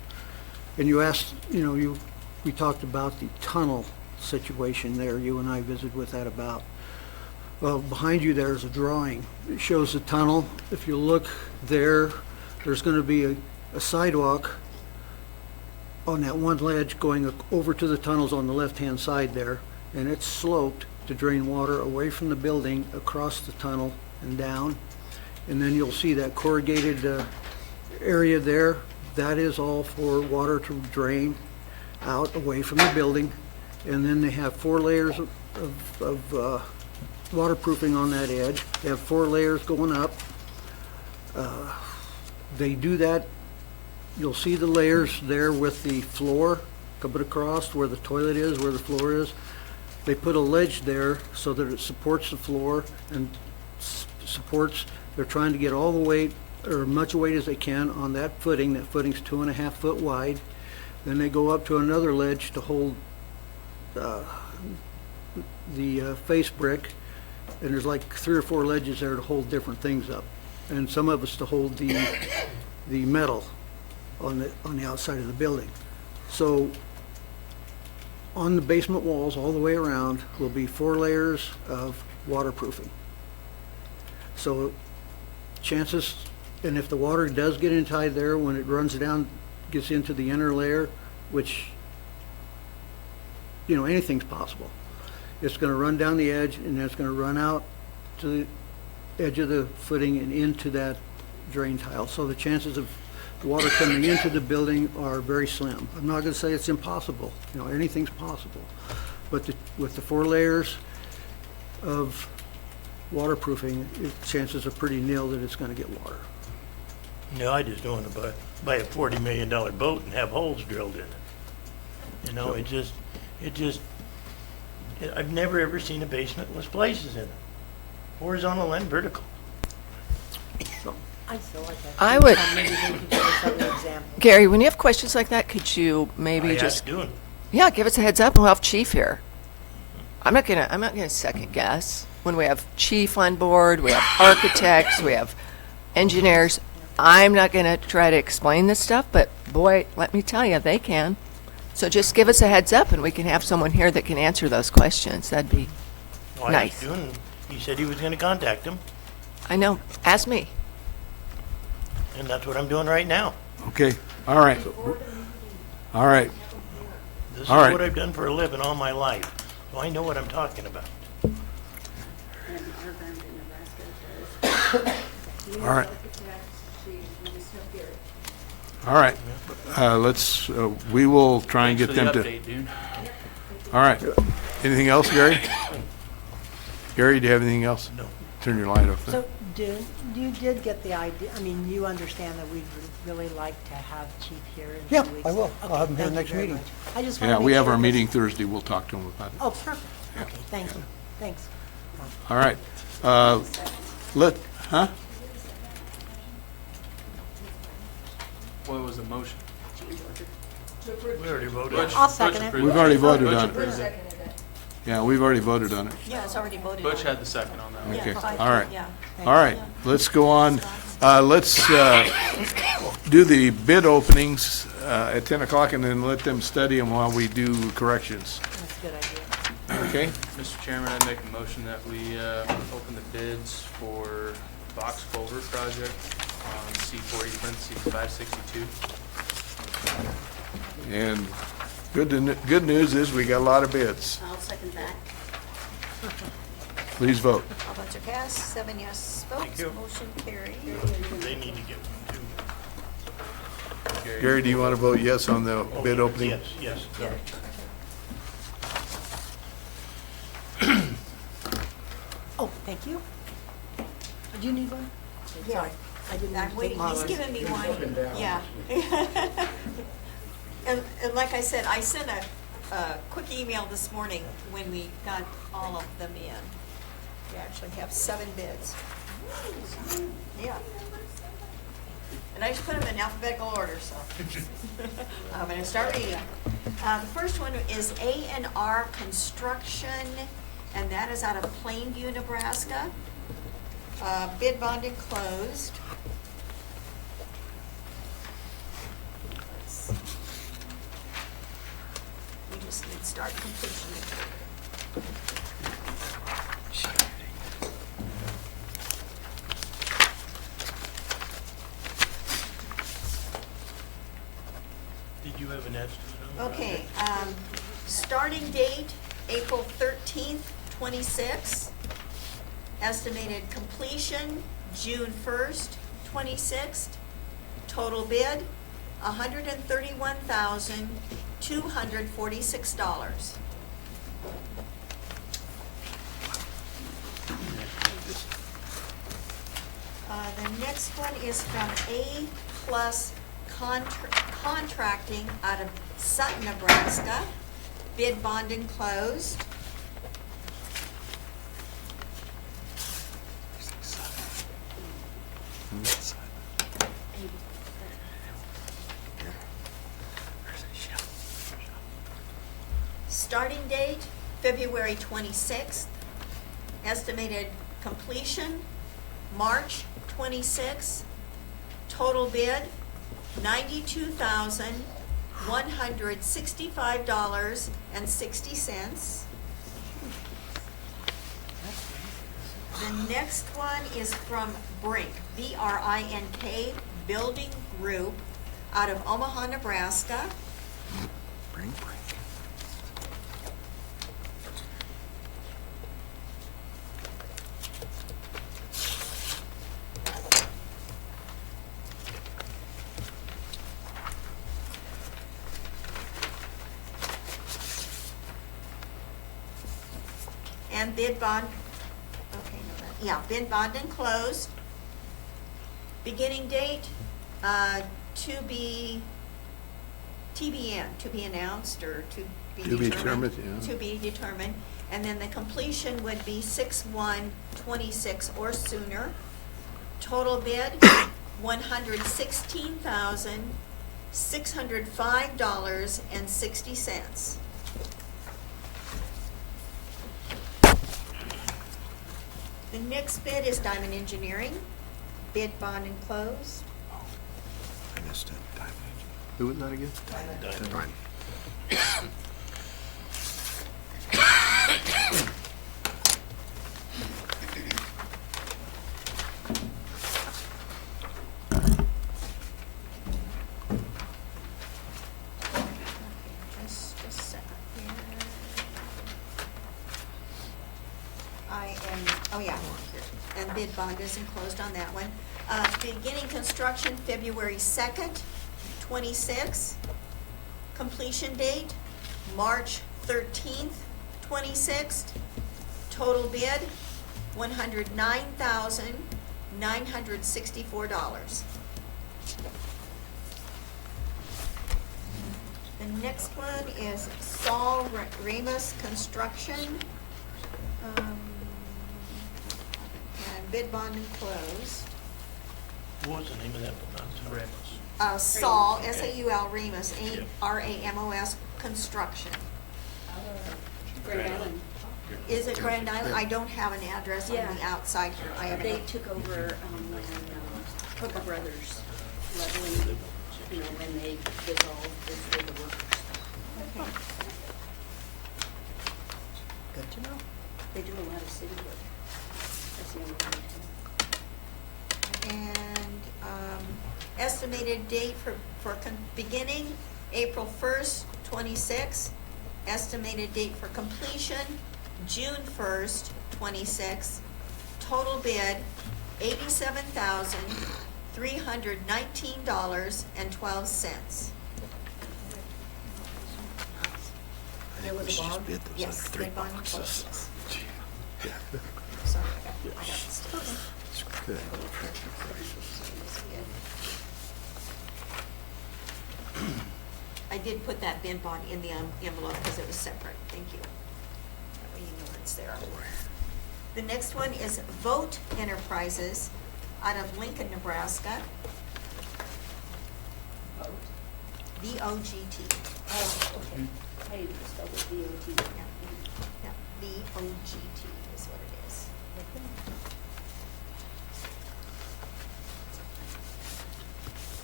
and you asked, we talked about the tunnel situation there. You and I visited with that about. Well, behind you there is a drawing. It shows the tunnel. If you look there, there's going to be a sidewalk on that one ledge going over to the tunnels on the left-hand side there, and it's sloped to drain water away from the building, across the tunnel and down. And then you'll see that corrugated area there. That is all for water to drain out away from the building. And then they have 4 layers of waterproofing on that edge. They have 4 layers going up. They do that, you'll see the layers there with the floor coming across where the toilet is, where the floor is. They put a ledge there so that it supports the floor and supports, they're trying to get all the weight, or much weight as they can on that footing. That footing's 2.5 foot wide. Then they go up to another ledge to hold the face brick, and there's like 3 or 4 ledges there to hold different things up, and some of it's to hold the metal on the outside of the building. So on the basement walls all the way around will be 4 layers of waterproofing. So chances, and if the water does get inside there, when it runs down, gets into the inner layer, which, you know, anything's possible. It's going to run down the edge, and then it's going to run out to the edge of the footing and into that drain tile. So the chances of the water coming into the building are very slim. I'm not going to say it's impossible. You know, anything's possible. But with the 4 layers of waterproofing, chances are pretty nil that it's going to get water. No, I just don't want to buy a $40 million boat and have holes drilled in it. You know, I've never ever seen a basement with places in it, horizontal and vertical. I feel like I would- maybe they could give us some example. Gary, when you have questions like that, could you maybe just, yeah, give us a heads up, and we'll have Chief here. I'm not gonna second guess. When we have Chief on board, we have architects, we have engineers. I'm not gonna try to explain this stuff, but boy, let me tell you, they can. So just give us a heads up, and we can have someone here that can answer those questions. That'd be nice. He said he was going to contact him, I know. Ask me. and that's what I'm doing right now. Okay, all right. All right, This is All right. what I've done for a living all my life, so I know what I'm talking about. And our ground in Nebraska does. all right. All right, let's, we will try and get them Thanks to. for the update, dude. All right. Anything else, Gary? Gary, do you have anything else? No. Turn your light off So, then. you did get the idea, I mean, you understand that we'd really like to have Chief here in 2 Yeah, weeks. I will. I'll Okay, have him here thank you next very meeting. much. I just wanna Yeah, make we have sure our this- meeting Thursday. We'll talk to him about it. Oh, perfect. Yeah. Okay, thank you. Thanks. All right. Huh? What was the motion? We already voted. Butch- I'll Butch second it. approved We've already voted Butch on it. approved it. Yeah, we've already voted on it. Yeah, it's already voted Butch on. had the second on that one. Okay, Yeah, all right. yeah. All right, let's go on. Let's do the bid openings at 10 o'clock and then let them study them while we do corrections. That's a good idea. Okay? Mr. Chairman, I'd make a motion that we open the bids for box culvert project on C40 parentheses 562. And good news is we got a lot of bids. I'll second that. Please vote. All votes are passed, 7 yes votes, you. motion carried. They need to get one too. Gary, do you want to vote yes on the bid opening? Yes, yes. Oh, thank you. Do you need one? Sorry, I didn't. I'm waiting, take he's mine. giving me one, yeah. And like I said, I sent a quick email this morning when we got all of them in. We actually have 7 bids. Yeah. And I just put them in alphabetical order, so. I'm gonna start reading. The first one is A&R Construction, and that is out of Plainview, Nebraska. Bid bonded closed. Let's see. We just need start part completion. Did you have an estimate on that? Okay, starting date, April 13th, 26. Estimated completion, June 1st, 26. Total bid, $131,246. The next one is from A Plus Contracting out of Sutton, Nebraska. Bid bond enclosed. Starting date, February 26th. Estimated completion, March 26th. Total bid, $92,165.60. The next one is from Brink, B-R-I-N-K Building Group out of Omaha, Nebraska. Brink. And bid bond, okay, no, bid bond enclosed. Beginning date, TBN, to be announced or to be To be determined. determined, yeah. To be determined. And then the completion would be 6/1/26 or sooner. Total bid, $116,605.60. The next bid is Diamond Engineering, bid bond enclosed. I missed it. Who was that again? Diamond. Just a second here. And bid bond is enclosed on that one. Beginning construction February 2nd, 26. Completion date, March 13th, 26. Total bid, $109,964. The next one is Saul Remus Construction. And bid bond enclosed. What was the name of that one? Saul, S-A-U-L, Remus, R-A-M-O-S, Construction. Grand Island. Is it Grand Island? I don't have an address on Yeah. the outside here. I have They took over when Hooker Brothers leveling, when they dissolved the workers. Okay. Good to know. They do a lot of city work. That's the only thing. And estimated date for beginning, April 1st, 26. Estimated date for completion, June 1st, 26. Total bid, $87,319.12. There was a bond. Yes, bid bond enclosed, yes. Sorry, I got this. I did put that bid bond in the envelope because it was separate. Thank you. That way you know it's there. The next one is Vogt Enterprises out of Lincoln, Nebraska. V-O-G-T. Oh, okay. I spelled it V-O-T. Yeah, V-O-G-T is what it is.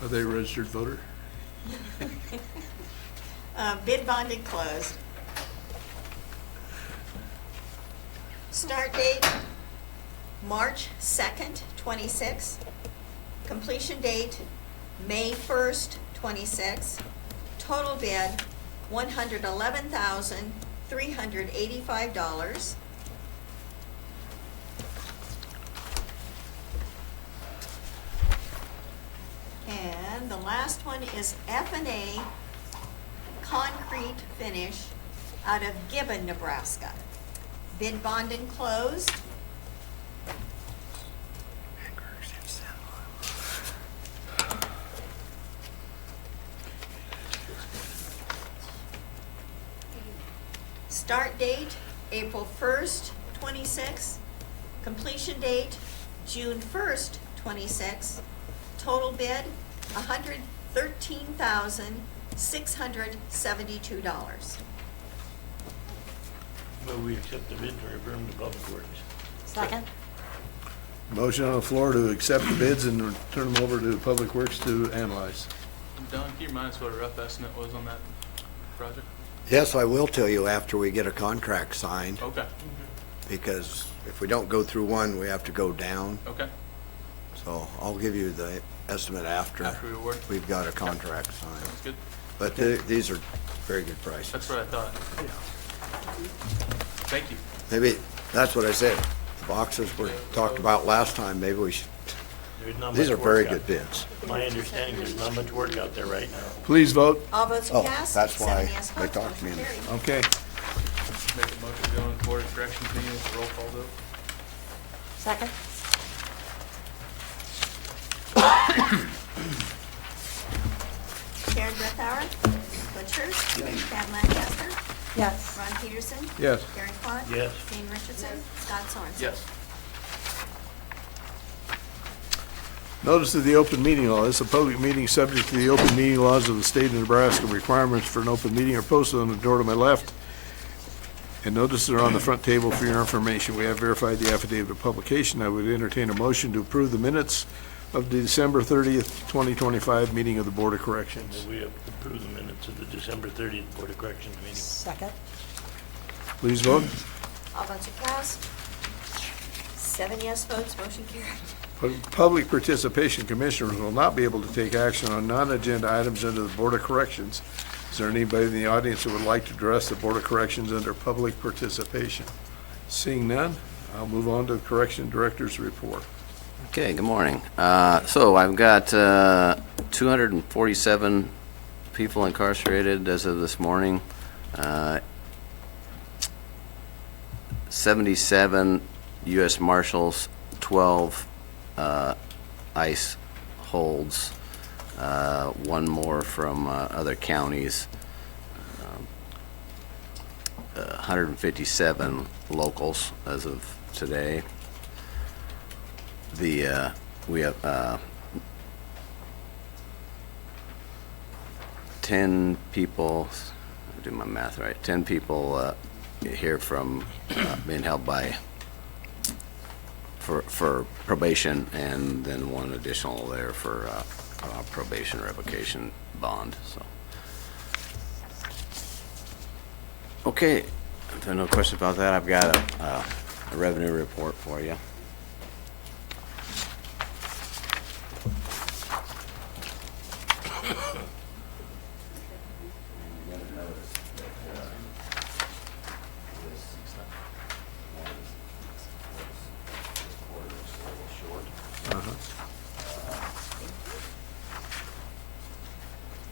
Are they a registered voter? Bid bond enclosed. Start date, March 2nd, 26. Completion date, May 1st, 26. Total bid, $111,385. And the last one is F&A Concrete Finish out of Gibbon, Nebraska. Bid bond enclosed. Start date, April 1st, 26. Completion date, June 1st, 26. Total bid, $113,672. Move we accept the bid and refer them to Public Works. Second? Motion on the floor to accept the bids and turn them over to Public Works to analyze. Don, can you remind us what a rough estimate was on that project? Yes, I will tell you after we get a contract signed, Okay, because if we don't go through one, we have to go down. okay. So I'll give you the estimate after After we award? we've got a contract signed. Sounds good. But these are very good prices. That's what I thought. Thank you. Maybe, that's what I said. The boxes were talked about last time, maybe we should, There's not these much are very work out- good bids. My understanding, there's not much work out there right now. Please vote. All votes Oh, are cast. that's why 7 yes they votes, talked me motion into- carried. Okay. Make a motion to go into Board of Corrections meeting with a roll call vote. Second? Sharon Brethauer, Butcher, Pam Lancaster, Yes. Ron Peterson, Yes. Gary Clark. Yes. Dean Richardson, Scott Sorensen. Yes. Notice of the open meeting law. This is a public meeting subject to the open meeting laws of the state of Nebraska. Requirements for an open meeting are posted on the door to my left, and notices are on the front table for your information. We have verified the affidavit of publication. I would entertain a motion to approve the minutes of the December 30th, 2025 meeting of the Board of Corrections. Move we approve the minutes of the December 30th Board of Corrections meeting. Second? Please vote. All votes are cast. 7 yes votes, motion carried. Public participation commissioners will not be able to take action on non-agenda items under the Board of Corrections. Is there anybody in the audience that would like to address the Board of Corrections under public participation? Seeing none, I'll move on to the Correction Director's report. Okay, good morning. So I've got 247 people incarcerated as of this morning. 77 U.S. Marshals, 12 ICE holds, one more from other counties, 157 locals as of today. We have 10 people, I'll do my math right, 10 people here from being held by for probation, and then one additional there for probation revocation bond. So, okay, if there are no questions about that, I've got a revenue report for you.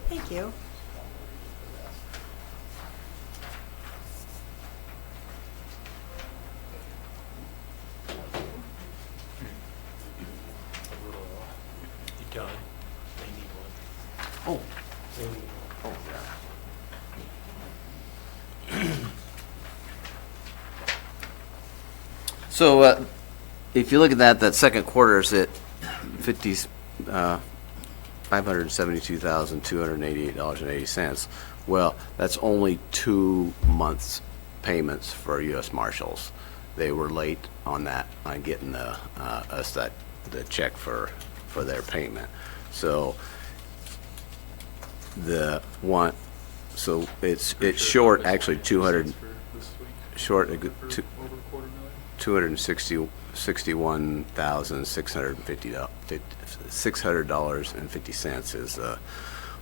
Thank you. You tell them, they need one. Oh. They need one. So, if you look at that second quarter is at $572,288.80. Well, that's only 2 months' payments for U.S. Marshals. They were late on that, on getting the check for their payment. So it's short, actually 200, short, $261,650 is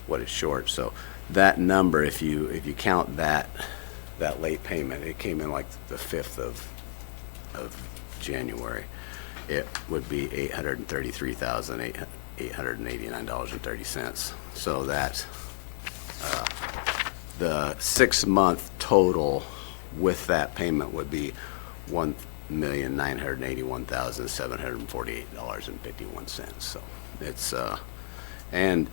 what it's short. So that number, if you count that late payment, it came in like the 5th of January. It would be $833,889.30. So that the 6-month total with that payment would be $1,981,748.51. So it's and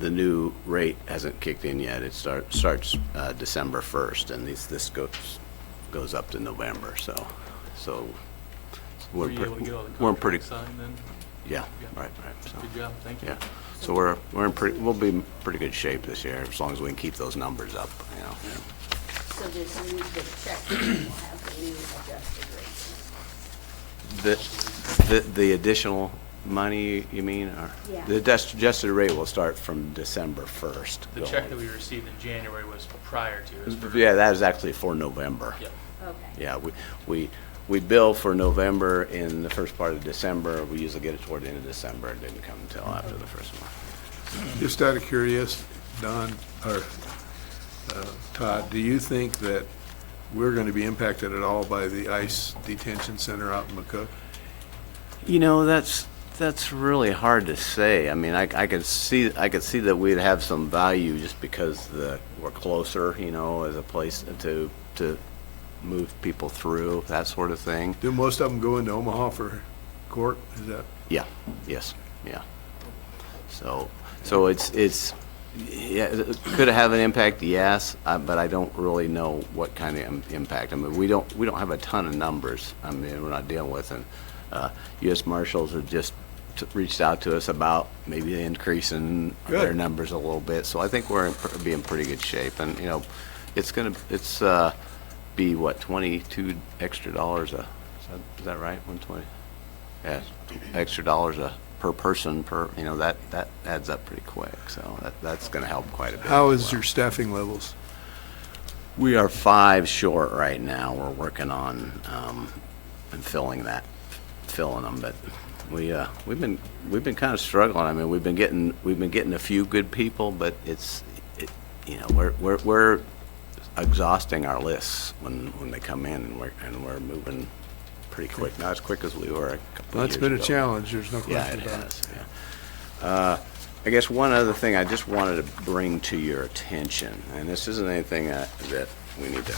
the new rate hasn't kicked in yet. It starts December 1st, and this goes up to November. So Were you able to get all the we're in pretty. contracts signed then? Yeah, right. So, Good job, thank you. yeah, so we'll be in pretty good shape this year as long as we can keep those numbers up. You know. So this new, the check will have the new adjusted rate. The additional money, you mean, or Yeah. the adjusted rate will start from December 1st. The going. check that we received in January was prior to. It was for- Yeah, that is actually for November. Yep. Okay. Yeah, we bill for November in the first part of December. We usually get it toward the end of December. It didn't come until after the first month. Just out of curiosity, Don, or Todd, do you think that we're going to be impacted at all by the ICE detention center out in McCook? You know, that's really hard to say. I mean, I could see that we'd have some value just because we're closer, you know, as a place to move people through, that sort of thing. Do most of them go into Omaha for court? Is that? Yeah, yes, yeah. So it's yeah, could it have an impact? Yes, but I don't really know what kind of impact. I mean, we don't have a ton of numbers. I mean, we're not dealing with, and U.S. Marshals have just reached out to us about maybe the increase in their numbers a little bit. So I think we're be in pretty good shape, and you know, it's be what, $22 extra dollars is that right? 120? Yeah, extra dollars per person you know, that adds up pretty quick. So that's going to help quite a bit. How is your staffing levels? We are 5 short right now. We're working on and filling them, but we've been kind of struggling. I mean, we've been getting a few good people, but you know, we're exhausting our lists when they come in, and we're moving pretty quick. Not as quick as we were a couple of years ago. That's been a challenge, there's no Yeah, question it about has, it. yeah. I guess one other thing I just wanted to bring to your attention, and this isn't anything that we need to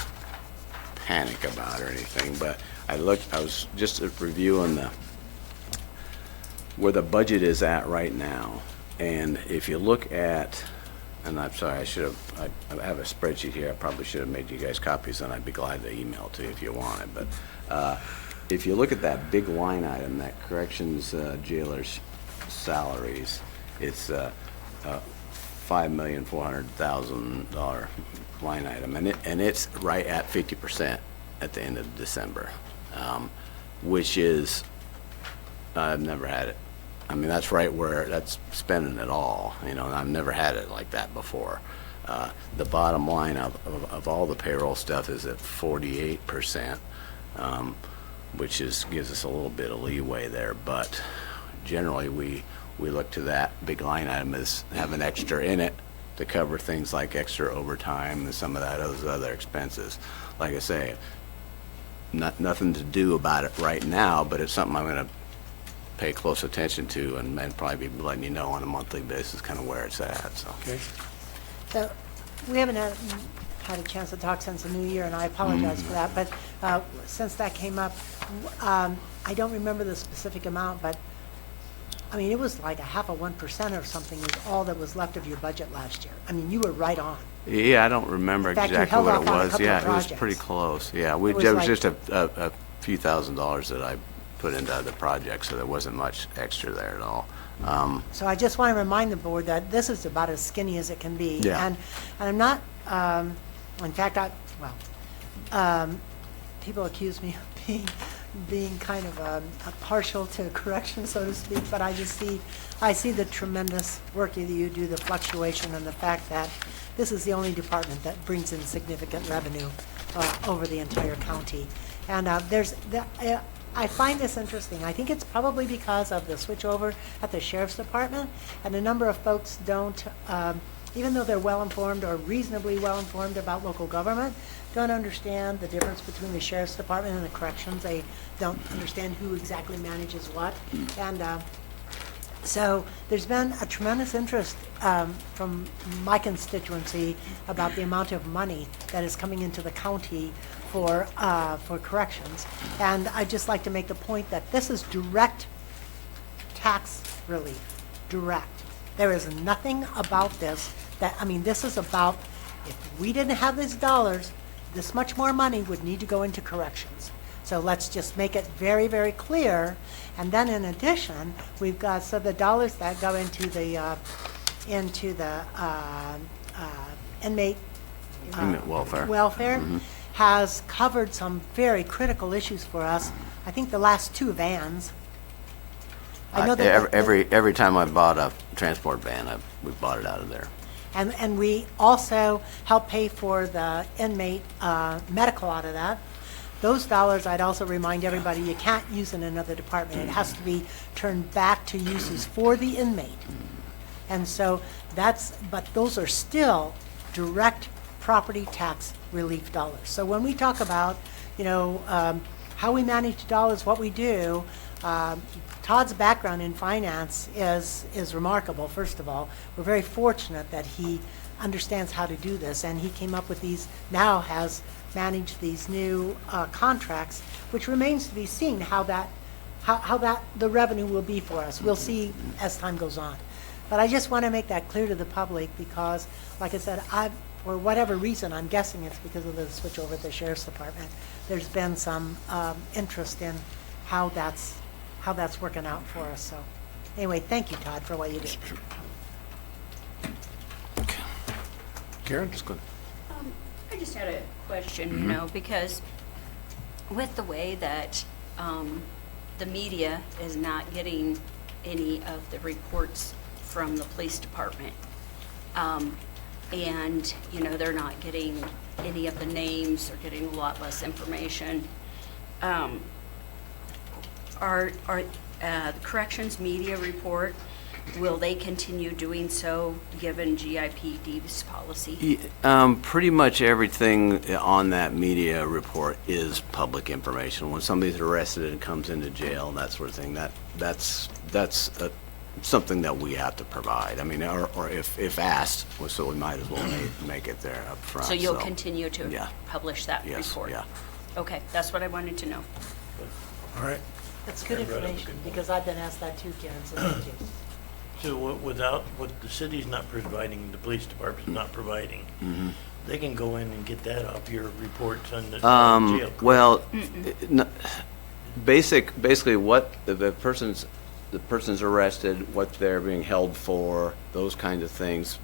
panic about or anything, but I was just reviewing where the budget is at right now, and if you look at, and I'm sorry, I have a spreadsheet here. I probably should have made you guys copies, and I'd be glad to email it to you if you want it. But if you look at that big line item, that corrections jailer's salaries, it's $5,400,000 line item, and it's right at 50% at the end of December, which is, I've never had it. I mean, that's right where that's spending it all, you know, and I've never had it like that before. The bottom line of all the payroll stuff is at 48%, which gives us a little bit of leeway there, but generally we look to that big line item as having extra in it to cover things like extra overtime and some of those other expenses. Like I say, nothing to do about it right now, but it's something I'm going to pay close attention to and probably be letting you know on a monthly basis kind of where it's at. So. Okay. So we haven't had a chance to talk since the new year, and I apologize for that, but since that came up, I don't remember the specific amount, but I mean, it was like 0.5% or something is all that was left of your budget last year. I mean, you were right on. Yeah, I don't remember In fact, you exactly held what off it on a was. couple Yeah, of it was projects. pretty close. Yeah, It was there was like- just a few $1,000s that I put into other projects, so there wasn't much extra there at all. So I just want to remind the board that this is about as skinny as it can be. Yeah. And I'm not, in fact, people accuse me of being kind of partial to correction, so to speak, but I see the tremendous work that you do, the fluctuation, and the fact that this is the only department that brings in significant revenue over the entire county. And I find this interesting. I think it's probably because of the switchover at the sheriff's department, and a number of folks don't, even though they're well-informed or reasonably well-informed about local government, don't understand the difference between the sheriff's department and the corrections. They don't understand who exactly manages what. And so there's been a tremendous interest from my constituency about the amount of money that is coming into the county for corrections. And I'd just like to make the point that this is direct tax relief, direct. There is nothing about this that, I mean, this is about, if we didn't have these dollars, this much more money would need to go into corrections. So let's just make it very, very clear. And then in addition, we've got, so the dollars that go into the inmate Inmate welfare. welfare Mhm. has covered some very critical issues for us. I think the last 2 vans. I know that Every time I bought a transport van, we bought it out of there. And we also help pay for the inmate medical out of that. Those dollars, I'd also remind everybody, you can't use in another department. It has to be turned back to uses for the inmate. And so but those are still direct property tax relief dollars. So when we talk about, how we manage dollars, what we do, Todd's background in finance is remarkable, first of all. We're very fortunate that he understands how to do this, and he came up with now has managed these new contracts, which remains to be seen how the revenue will be for us. We'll see as time goes on. But I just want to make that clear to the public because, like I said, for whatever reason, I'm guessing it's because of the switch over at the sheriff's department, there's been some interest in how that's working out for us. So anyway, thank you, Todd, for what you did. Karen, just go ahead. I just had a question, because with the way that the media is not getting any of the reports from the police department, and, they're not getting any of the names, they're getting a lot less information. Are the corrections media report, will they continue doing so given GIPD's policy? Pretty much everything on that media report is public information. When somebody's arrested and comes into jail and that sort of thing, that's something that we have to provide. I mean, or if asked, so we might as well make it there up front. So you'll continue to Yeah. publish that Yes, report? yeah. Okay, that's what I wanted to know. All right. That's good information because I've been asked that too, Karen, so thank you. So what the city's not providing, the police department's not providing, they can go in and get that off your reports on the jail. correct? Well, basically what the person's arrested, what they're being held for, those kinds of things,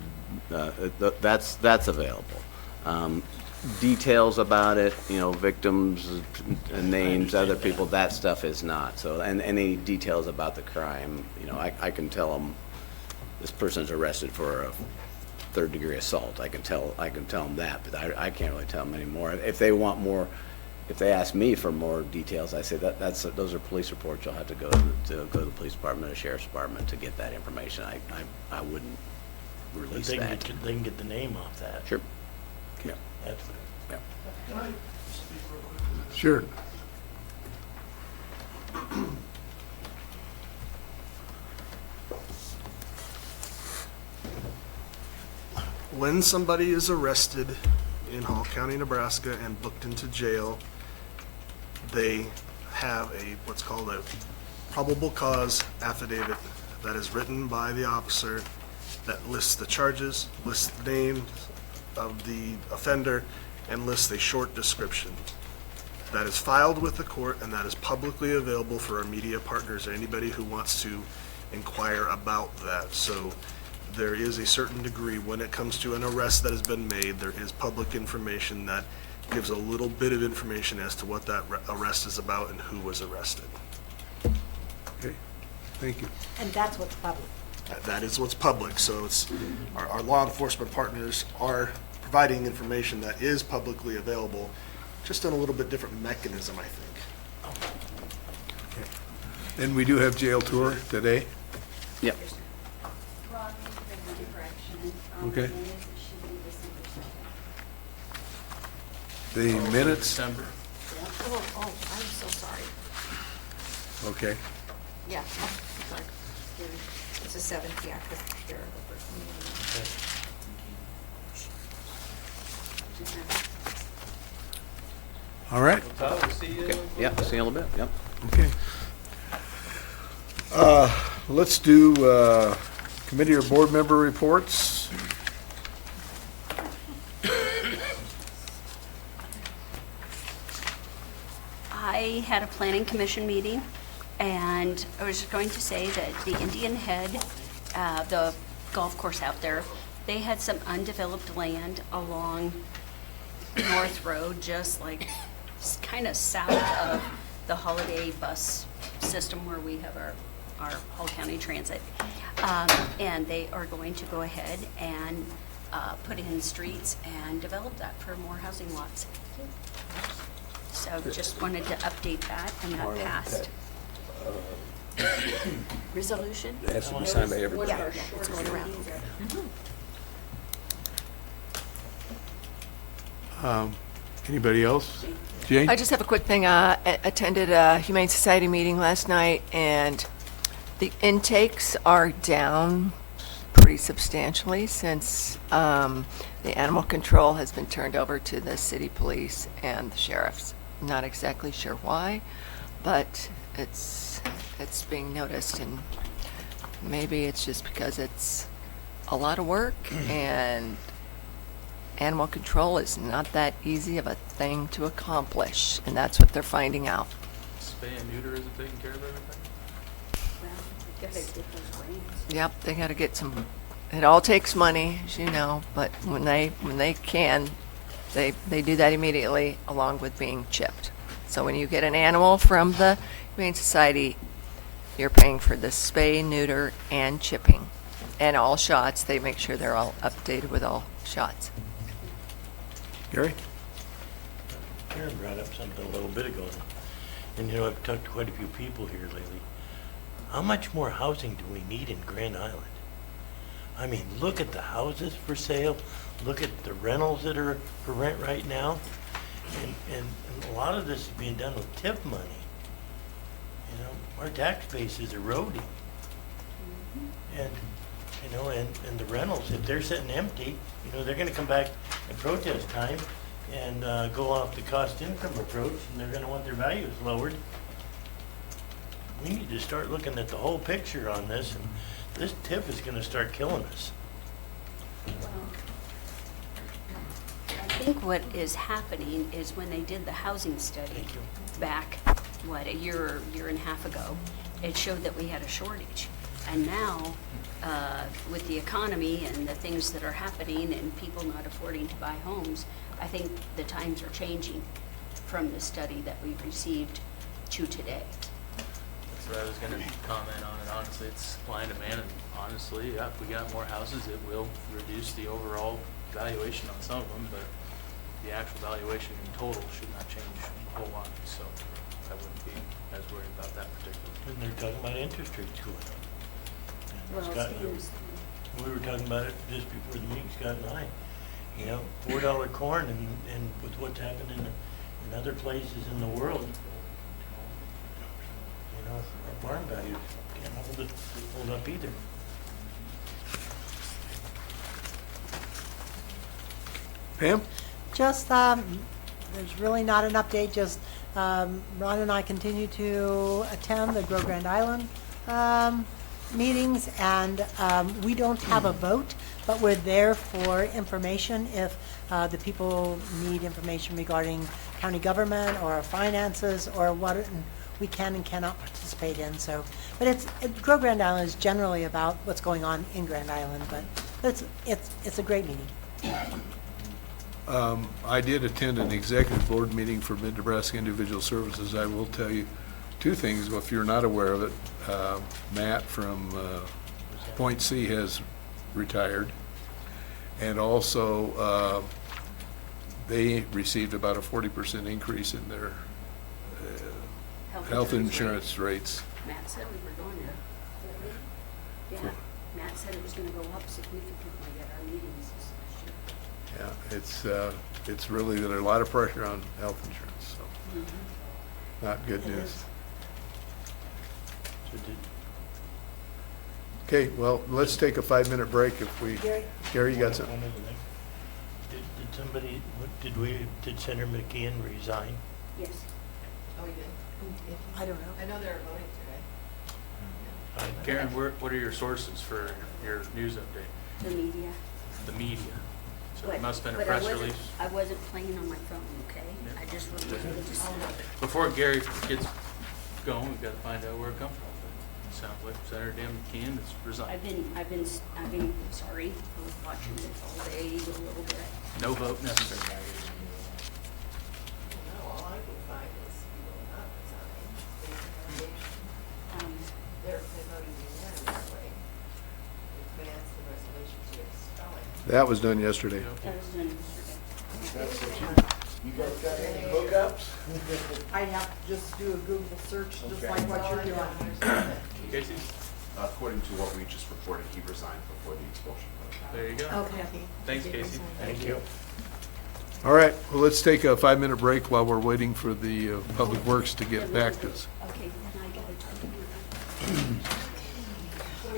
that's available. Details about it, victims, names, other people, that stuff is not. So, and any details about the crime, I can tell them this person's arrested for a 3rd-degree assault. I can tell them that, but I can't really tell them anymore. If they want more, if they ask me for more details, I say those are police reports. You'll have to go to the police department or sheriff's department to get that information. I wouldn't release But that. they can get the name off that. Sure. Yeah. That's Yeah. Sure. When somebody is arrested in Hall County, Nebraska, and booked into jail, they have what's called a probable cause affidavit that is written by the officer that lists the charges, lists the name of the offender, and lists a short description. That is filed with the court, and that is publicly available for our media partners or anybody who wants to inquire about that. So there is a certain degree, when it comes to an arrest that has been made, there is public information that gives a little bit of information as to what that arrest is about and who was arrested. Okay, thank you. And that's what's public. That is what's public, so it's, our law enforcement partners are providing information that is publicly available. just in a little bit different mechanism, I think. And we do have jail tour today? Yep. Okay. The minutes, December. Oh, I'm so sorry. okay. Yeah, oh, sorry. It's the 7th, yeah, because they're the first meeting. All right, Okay. Yeah, see you in a little bit, yep. okay. Let's do committee or board member reports. I had a planning commission meeting, and I was just going to say that the Indian Head, the golf course out there, they had some undeveloped land along North Road, just like kind of south of the Holiday bus system where we have our Hull County Transit. And they are going to go ahead and put in streets and develop that for more housing lots. So just wanted to update that, and that passed. Resolution? It has to be signed by everybody. Yeah, it's going around. Anybody else? Jane? I just have a quick thing. Attended a Humane Society meeting last night, and the intakes are down pretty substantially since the animal control has been turned over to the city police and the sheriffs. Not exactly sure why, but it's being noticed, and maybe it's just because it's a lot of work, and animal control is not that easy of a thing to accomplish, and that's what they're finding out. Spay and neuter isn't taking care of everything? Yep, they gotta get some, it all takes money, as you know, but when they can, they do that immediately along with being chipped. So when you get an animal from the Humane Society, you're paying for the spay, neuter, and chipping. And all shots, they make sure they're all updated with all shots. Gary? Karen brought up something a little bit ago, and you know, I've talked to quite a few people here lately. How much more housing do we need in Grand Island? I mean, look at the houses for sale, look at the rentals that are for rent right now, and a lot of this is being done with TIF money. You know, our tax base is eroding. And, you know, and the rentals, if they're sitting empty, you know, they're gonna come back at protest time and go off the cost income approach, and they're gonna want their values lowered. We need to start looking at the whole picture on this, and this TIF is gonna start killing us. I think what is happening is when they did the housing study back, what, a year and a half ago, it showed that we had a shortage. And now, with the economy and the things that are happening and people not affording to buy homes, I think the times are changing from the study that we received to today. That's what I was gonna comment on, and honestly, it's supply and demand, and honestly, yeah, if we got more houses, it will reduce the overall valuation on some of them, but the actual valuation in total should not change a whole lot, so I wouldn't be as worried about that particularly. And they're talking about interest rates going up. And Well, Scott, we were talking about it just before the meeting, Scott and I. You know, $4 corn, and with what's happening in other places in the world, you know, our farm values can't hold up either. Pam? Just, there's really not an update, just Ron and I continue to attend the Grow Grand Island meetings, and we don't have a vote, but we're there for information if the people need information regarding county government or finances or what we can and cannot participate in. So, but Grow Grand Island is generally about what's going on in Grand Island, but it's a great meeting. I did attend an executive board meeting for Mid-Nebraska Individual Services. I will tell you two things. Well, if you're not aware of it, Matt from Point C has retired. And also, they received about a 40% increase in their health insurance rates. Matt said we were going to. Yeah, Matt said it was gonna go up significantly at our meetings this last year. Yeah, it's really, there's a lot of pressure on health insurance, so not good It news. is. So did, Okay, well, let's take a 5-minute break if we, Gary, you got something? one other thing. Did somebody, did Senator McKeon resign? Yes. Oh, you did? I don't know. I know they're voting today. Karen, what are your sources for your news update? The media. The media. So But- it must have been a but I press wasn't- release. I wasn't playing on my phone, okay? Yeah. I just was looking to see. Before Gary gets going, we've got to find out where it comes from. It sounds like Senator Dan McKeon has resigned. I've been, sorry, I was watching it all day, a little bit. No vote necessary. No, all I could find is he will not resign. The recommendation, they're voting unanimously. Advance the resolution to expel him. That was done yesterday. That was done yesterday. You guys got any hookups? I have to just do a Google search, just like what you're doing. Casey? According to what we just reported, he resigned before the expulsion vote. There you go. Okay. Thanks, Casey. Thank you. All right, well, let's take a 5-minute break while we're waiting for the Public Works to get back to us. Okay, then I gotta tell you.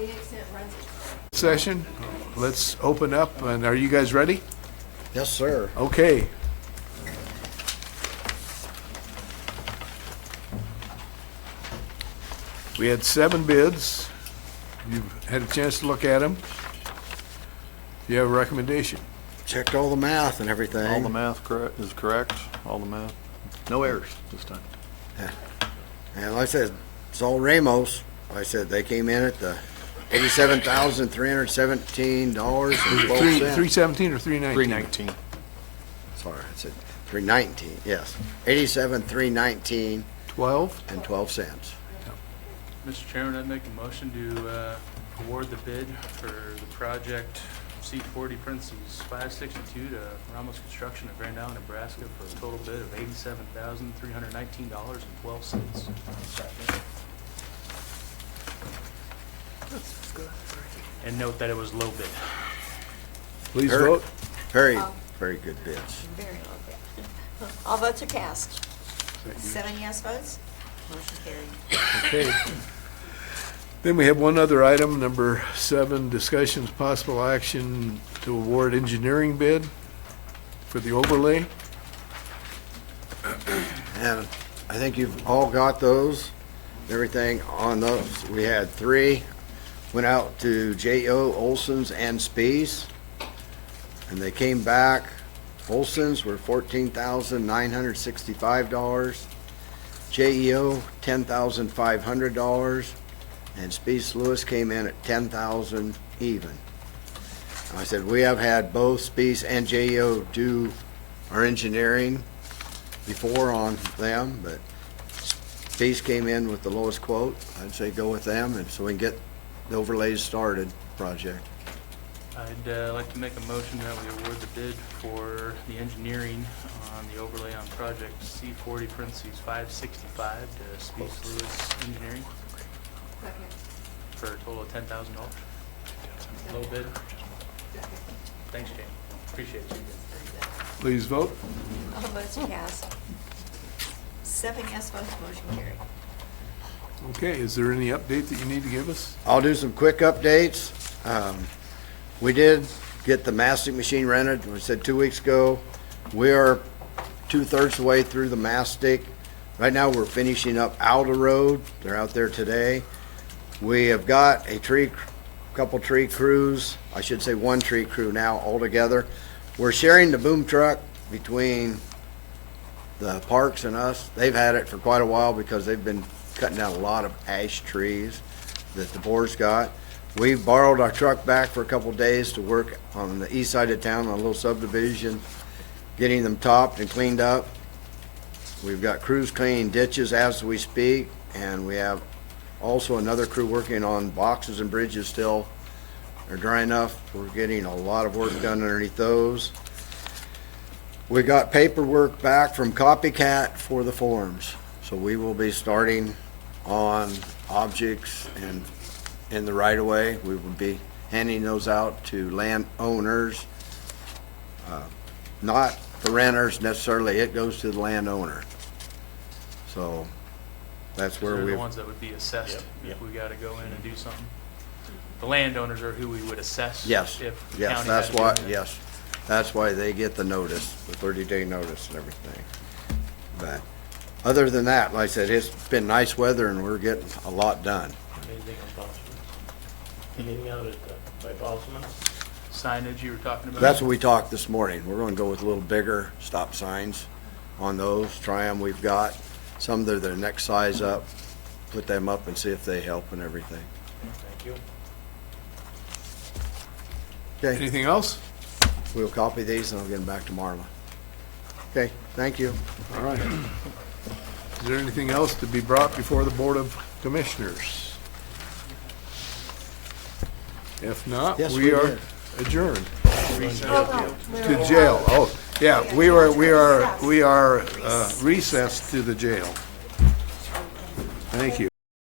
28-cent runs it. Session, let's open up, and are you guys ready? Yes, sir. Okay. We had 7 bids. You've had a chance to look at them. Do you have a recommendation? Checked all the math and everything. All the math is correct, all the math. No errors this time. And like I said, it's all Ramos. Like I said, they came in at the $87,317.12. 317 or 319? 319. Sorry, I said 319, yes. 87,319 12? and 12 cents. Mr. Chairman, I'd make a motion to award the bid for the project C40 parentheses 562 to Ramos Construction of Grand Island, Nebraska for a total bid of $87,319.12. And note that it was low bid. Please Very- vote. Very, very good bids. Very low bid. All votes are cast. 7 yes votes, motion carried. Okay. Then we have one other item, number 7, discussions, possible action to award engineering bid for the overlay. And I think you've all got those, everything on those. We had 3, went out to J.O. Olson's and Spees, and they came back. Olson's were $14,965, J.E.O. $10,500, and Spees Lewis came in at $10,000 even. I said, we have had both Spees and J.E.O. do our engineering before on them, but Spees came in with the lowest quote. I'd say go with them, and so we can get the overlays started project. I'd like to make a motion that we award the bid for the engineering on the overlay on project C40 parentheses 565 to Spees Lewis Engineering for a total of $10,000. Low bid. Thanks, Jane. Appreciate you. Please vote. All votes are cast. 7 yes votes, motion carried. Okay, is there any update that you need to give us? I'll do some quick updates. We did get the mastic machine rented, we said 2 weeks ago. We are 2/3 the way through the mastic. Right now, we're finishing up Alda Road. They're out there today. We have got a couple tree crews, I should say 1 tree crew now altogether. We're sharing the boom truck between the parks and us. They've had it for quite a while because they've been cutting down a lot of ash trees that the board's got. We borrowed our truck back for a couple of days to work on the east side of town on a little subdivision, getting them topped and cleaned up. We've got crews cleaning ditches as we speak, and we have also another crew working on boxes and bridges still. They're dry enough. We're getting a lot of work done underneath those. We got paperwork back from Copycat for the forms, so we will be starting on objects and in the right of way. We will be handing those out to landowners, not the renters necessarily, it goes to the landowner. So that's where They're we. the ones that would be assessed Yep, if yep. we gotta go in and do something. The landowners are who we would assess. Yes, If the yes, county that's had to why, do it. yes, that's why they get the notice, the 30-day notice and everything. But other than that, like I said, it's been nice weather and we're getting a lot done. Anything on Bosman? Anything out at, by Bosman? Signage you were talking about? That's what we talked this morning. We're gonna go with a little bigger stop signs on those, try them. We've got some that are the next size up, put them up and see if they help and everything. Thank you. Okay, Anything else? we'll copy these and I'll get them back to Marla. Okay, thank you. All right. Is there anything else to be brought before the Board of Commissioners? If not, Yes, we we are did. adjourned. To jail. Oh, yeah, we are recessed to the jail. Thank you.